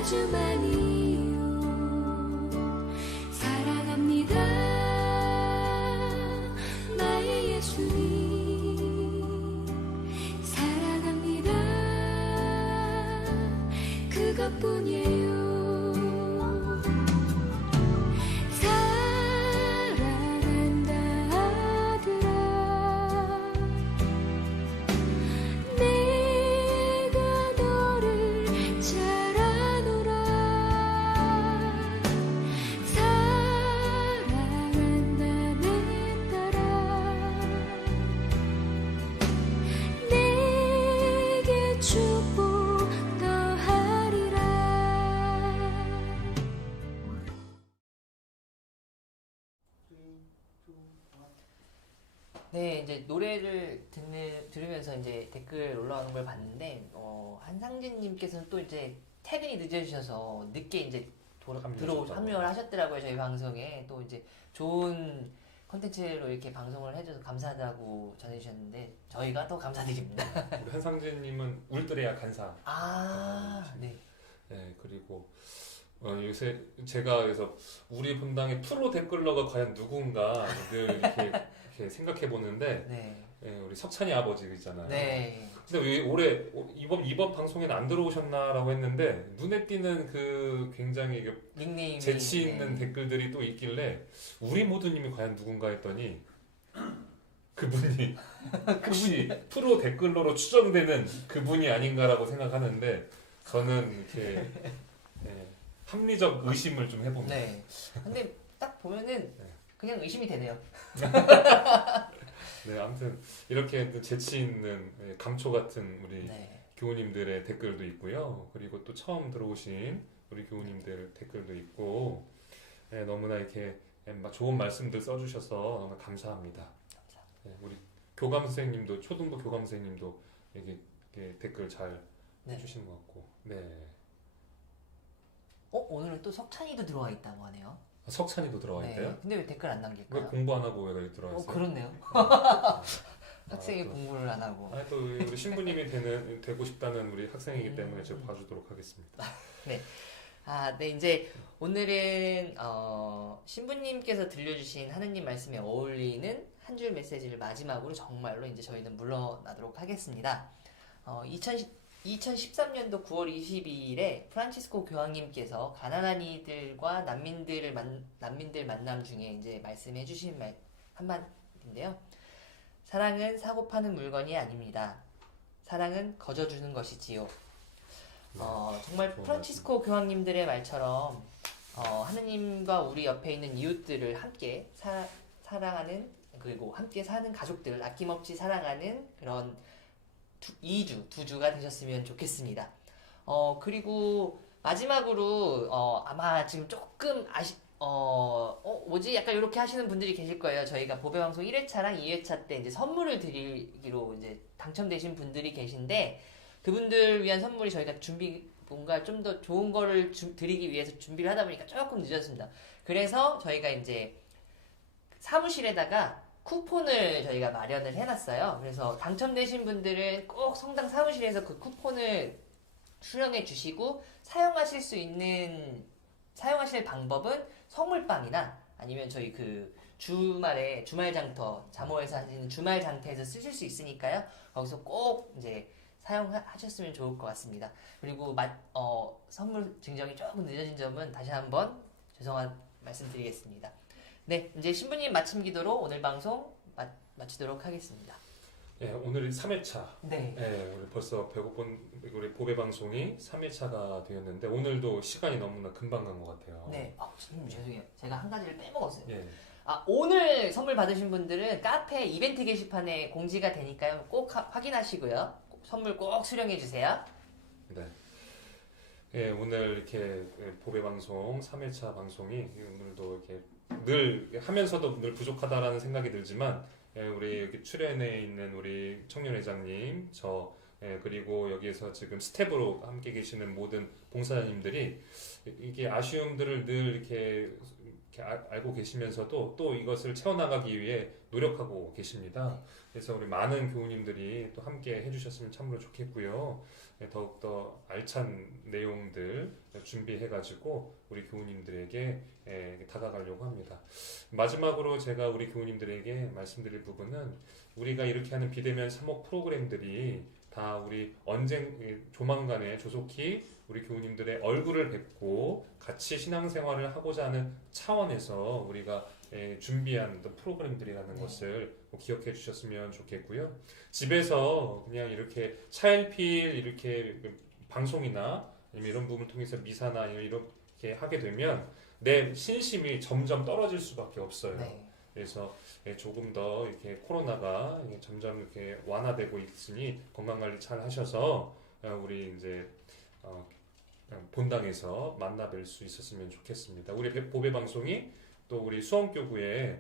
주만이요 사랑합니다 나의 예수님 사랑합니다 그것뿐이에요 사랑한다 아들아 내가 너를 잘 아노라 사랑한다 내 딸아 내게 축복 더하리라 네, 이제 노래를 들으면서 이제 댓글 올라오는 걸 봤는데, 한상진님께서는 또 이제 퇴근이 늦어지셔서 늦게 이제 합류를 하셨더라고요, 저희 방송에. 또 이제 좋은 컨텐츠로 이렇게 방송을 해줘서 감사하다고 전해주셨는데, 저희가 더 감사드립니다. 우리 한상진님은 울드레야 간사. 아, 네. 네, 그리고 요새 제가 그래서 우리 분당의 프로 댓글러가 과연 누군가 늘 이렇게 생각해 보는데 네. 우리 석찬이 아버지 있잖아요. 네. 근데 왜 올해 이번 방송에는 안 들어오셨나라고 했는데 눈에 띄는 그 굉장히 이게 닉네임이. 재치 있는 네. 댓글들이 또 있길래 우리 모두님이 과연 누군가 했더니 그분이 혹시 프로 댓글러로 추정되는 그분이 아닌가라고 생각하는데 저는 이렇게 합리적 의심을 좀 해봅니다. 네. 근데 딱 보면은 그냥 의심이 되네요. 네, 아무튼 이렇게 또 재치 있는 감초 같은 우리 네. 교우님들의 댓글도 있고요. 그리고 또 처음 들어오신 우리 교우님들 댓글도 있고 너무나 이렇게 좋은 말씀들 써주셔서 너무 감사합니다. 우리 교감 선생님도 초등부 교감 선생님도 이렇게 댓글 잘 네. 해주신 것 같고. 네. 오늘은 또 석찬이도 들어와 있다고 하네요. 석찬이도 들어와 네. 있대요? 근데 왜 댓글 안 왜 남길까요? 공부 안 하고 왜 여기 들어와 있어요? 그렇네요. 학생이 또- 공부를 안 하고. 또 우리 신부님이 되고 싶다는 우리 학생이기 때문에 제가 봐주도록 하겠습니다. 네, 이제 오늘은 신부님께서 들려주신 하느님 말씀에 어울리는 한 줄 메시지를 마지막으로 정말로 이제 저희는 물러나도록 하겠습니다. 2013년도 9월 22일에 프란치스코 교황님께서 가난한 이들과 난민들 만남 중에 이제 말씀해 주신 한마디인데요. 사랑은 사고 파는 물건이 아닙니다. 사랑은 거저 주는 것이지요. 정말 좋은 프란치스코 교황님들의 말처럼 하느님과 우리 옆에 있는 이웃들을 함께 사랑하는, 그리고 함께 사는 가족들을 아낌없이 사랑하는 그런 두 주가 되셨으면 좋겠습니다. 그리고 마지막으로 아마 지금 조금 뭐지? 약간 이렇게 하시는 분들이 계실 거예요. 저희가 보배방송 1회차랑 2회차 때 이제 선물을 드리기로 이제 당첨되신 분들이 계신데, 그분들 위한 선물이 저희가 뭔가 좀 더 좋은 거를 드리기 위해서 준비를 하다 보니까 조금 늦었습니다. 그래서 저희가 이제 사무실에다가 쿠폰을 저희가 마련을 해놨어요. 그래서 당첨되신 분들은 꼭 성당 사무실에서 그 쿠폰을 수령해 주시고 사용하실 방법은 성물빵이나 아니면 저희 그 주말 장터, 잠호에서 하시는 주말 장터에서 쓰실 수 있으니까요. 거기서 꼭 이제 사용하셨으면 좋을 것 같습니다. 그리고 선물 증정이 조금 늦어진 점은 다시 한번 죄송한 말씀드리겠습니다. 네, 이제 신부님 마침 기도로 오늘 방송 마치도록 하겠습니다. 네, 오늘이 3회차. 네. 우리 벌써 배고픈 우리 보배 방송이 3회차가 되었는데 오늘도 시간이 너무나 금방 간 것 같아요. 네. 선생님 죄송해요. 제가 한 가지를 빼먹었어요. 예. 오늘 선물 받으신 분들은 카페 이벤트 게시판에 공지가 되니까요. 꼭 확인하시고요. 선물 꼭 수령해 주세요. 네. 예, 오늘 이렇게 보배 방송 3회차 방송이 오늘도 이렇게 늘 하면서도 늘 부족하다라는 생각이 들지만 우리 여기 출연해 있는 우리 청년회장님, 그리고 여기에서 지금 스텝으로 함께 계시는 모든 봉사자님들이 이게 아쉬움들을 늘 이렇게 이렇게 알고 계시면서도 또 이것을 채워나가기 위해 노력하고 계십니다. 그래서 우리 많은 교우님들이 또 함께 해주셨으면 참으로 좋겠고요. 네, 더욱더 알찬 내용들 준비해가지고 우리 교우님들에게 다가가려고 합니다. 마지막으로 제가 우리 교우님들에게 말씀드릴 부분은 우리가 이렇게 하는 비대면 사목 프로그램들이 다 우리 조만간에 조속히 우리 교우님들의 얼굴을 뵙고 같이 신앙생활을 하고자 하는 차원에서 우리가 준비한 어떤 프로그램들이라는 것을 기억해 주셨으면 좋겠고요. 집에서 그냥 이렇게 차일피일 이렇게 방송이나 아니면 이런 부분을 통해서 미사나 이렇게 하게 되면 내 신심이 점점 떨어질 수밖에 없어요. 네. 그래서 조금 더 이렇게 코로나가 점점 이렇게 완화되고 있으니 건강 관리 잘 하셔서 우리 이제 본당에서 만나 뵐 수 있었으면 좋겠습니다. 우리 보배 방송이 또 우리 수원교구의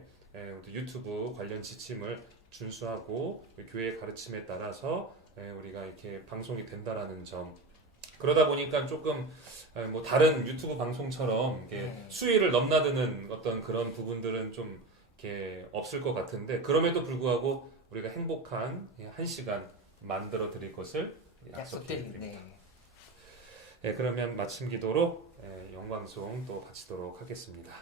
유튜브 관련 지침을 준수하고 교회의 가르침에 따라서 우리가 이렇게 방송이 된다라는 점. 그러다 보니까 조금 뭐 다른 유튜브 방송처럼 이렇게 수위를 넘나드는 어떤 그런 부분들은 좀 이렇게 없을 것 같은데 그럼에도 불구하고 우리가 행복한 1시간 만들어 드릴 것을 약속드립니다. 네, 그러면 마침 기도로 영광송 또 바치도록 하겠습니다.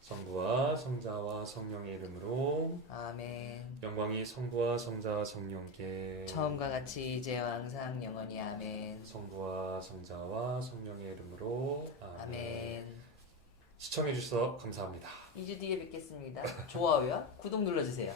성부와 성자와 성령의 이름으로 아멘. 영광이 성부와 성자와 성령께 처음과 같이 이제와 항상 영원히 아멘. 성부와 성자와 성령의 이름으로 아멘. 시청해 주셔서 감사합니다. 2주 뒤에 뵙겠습니다. 좋아요와 구독 눌러주세요.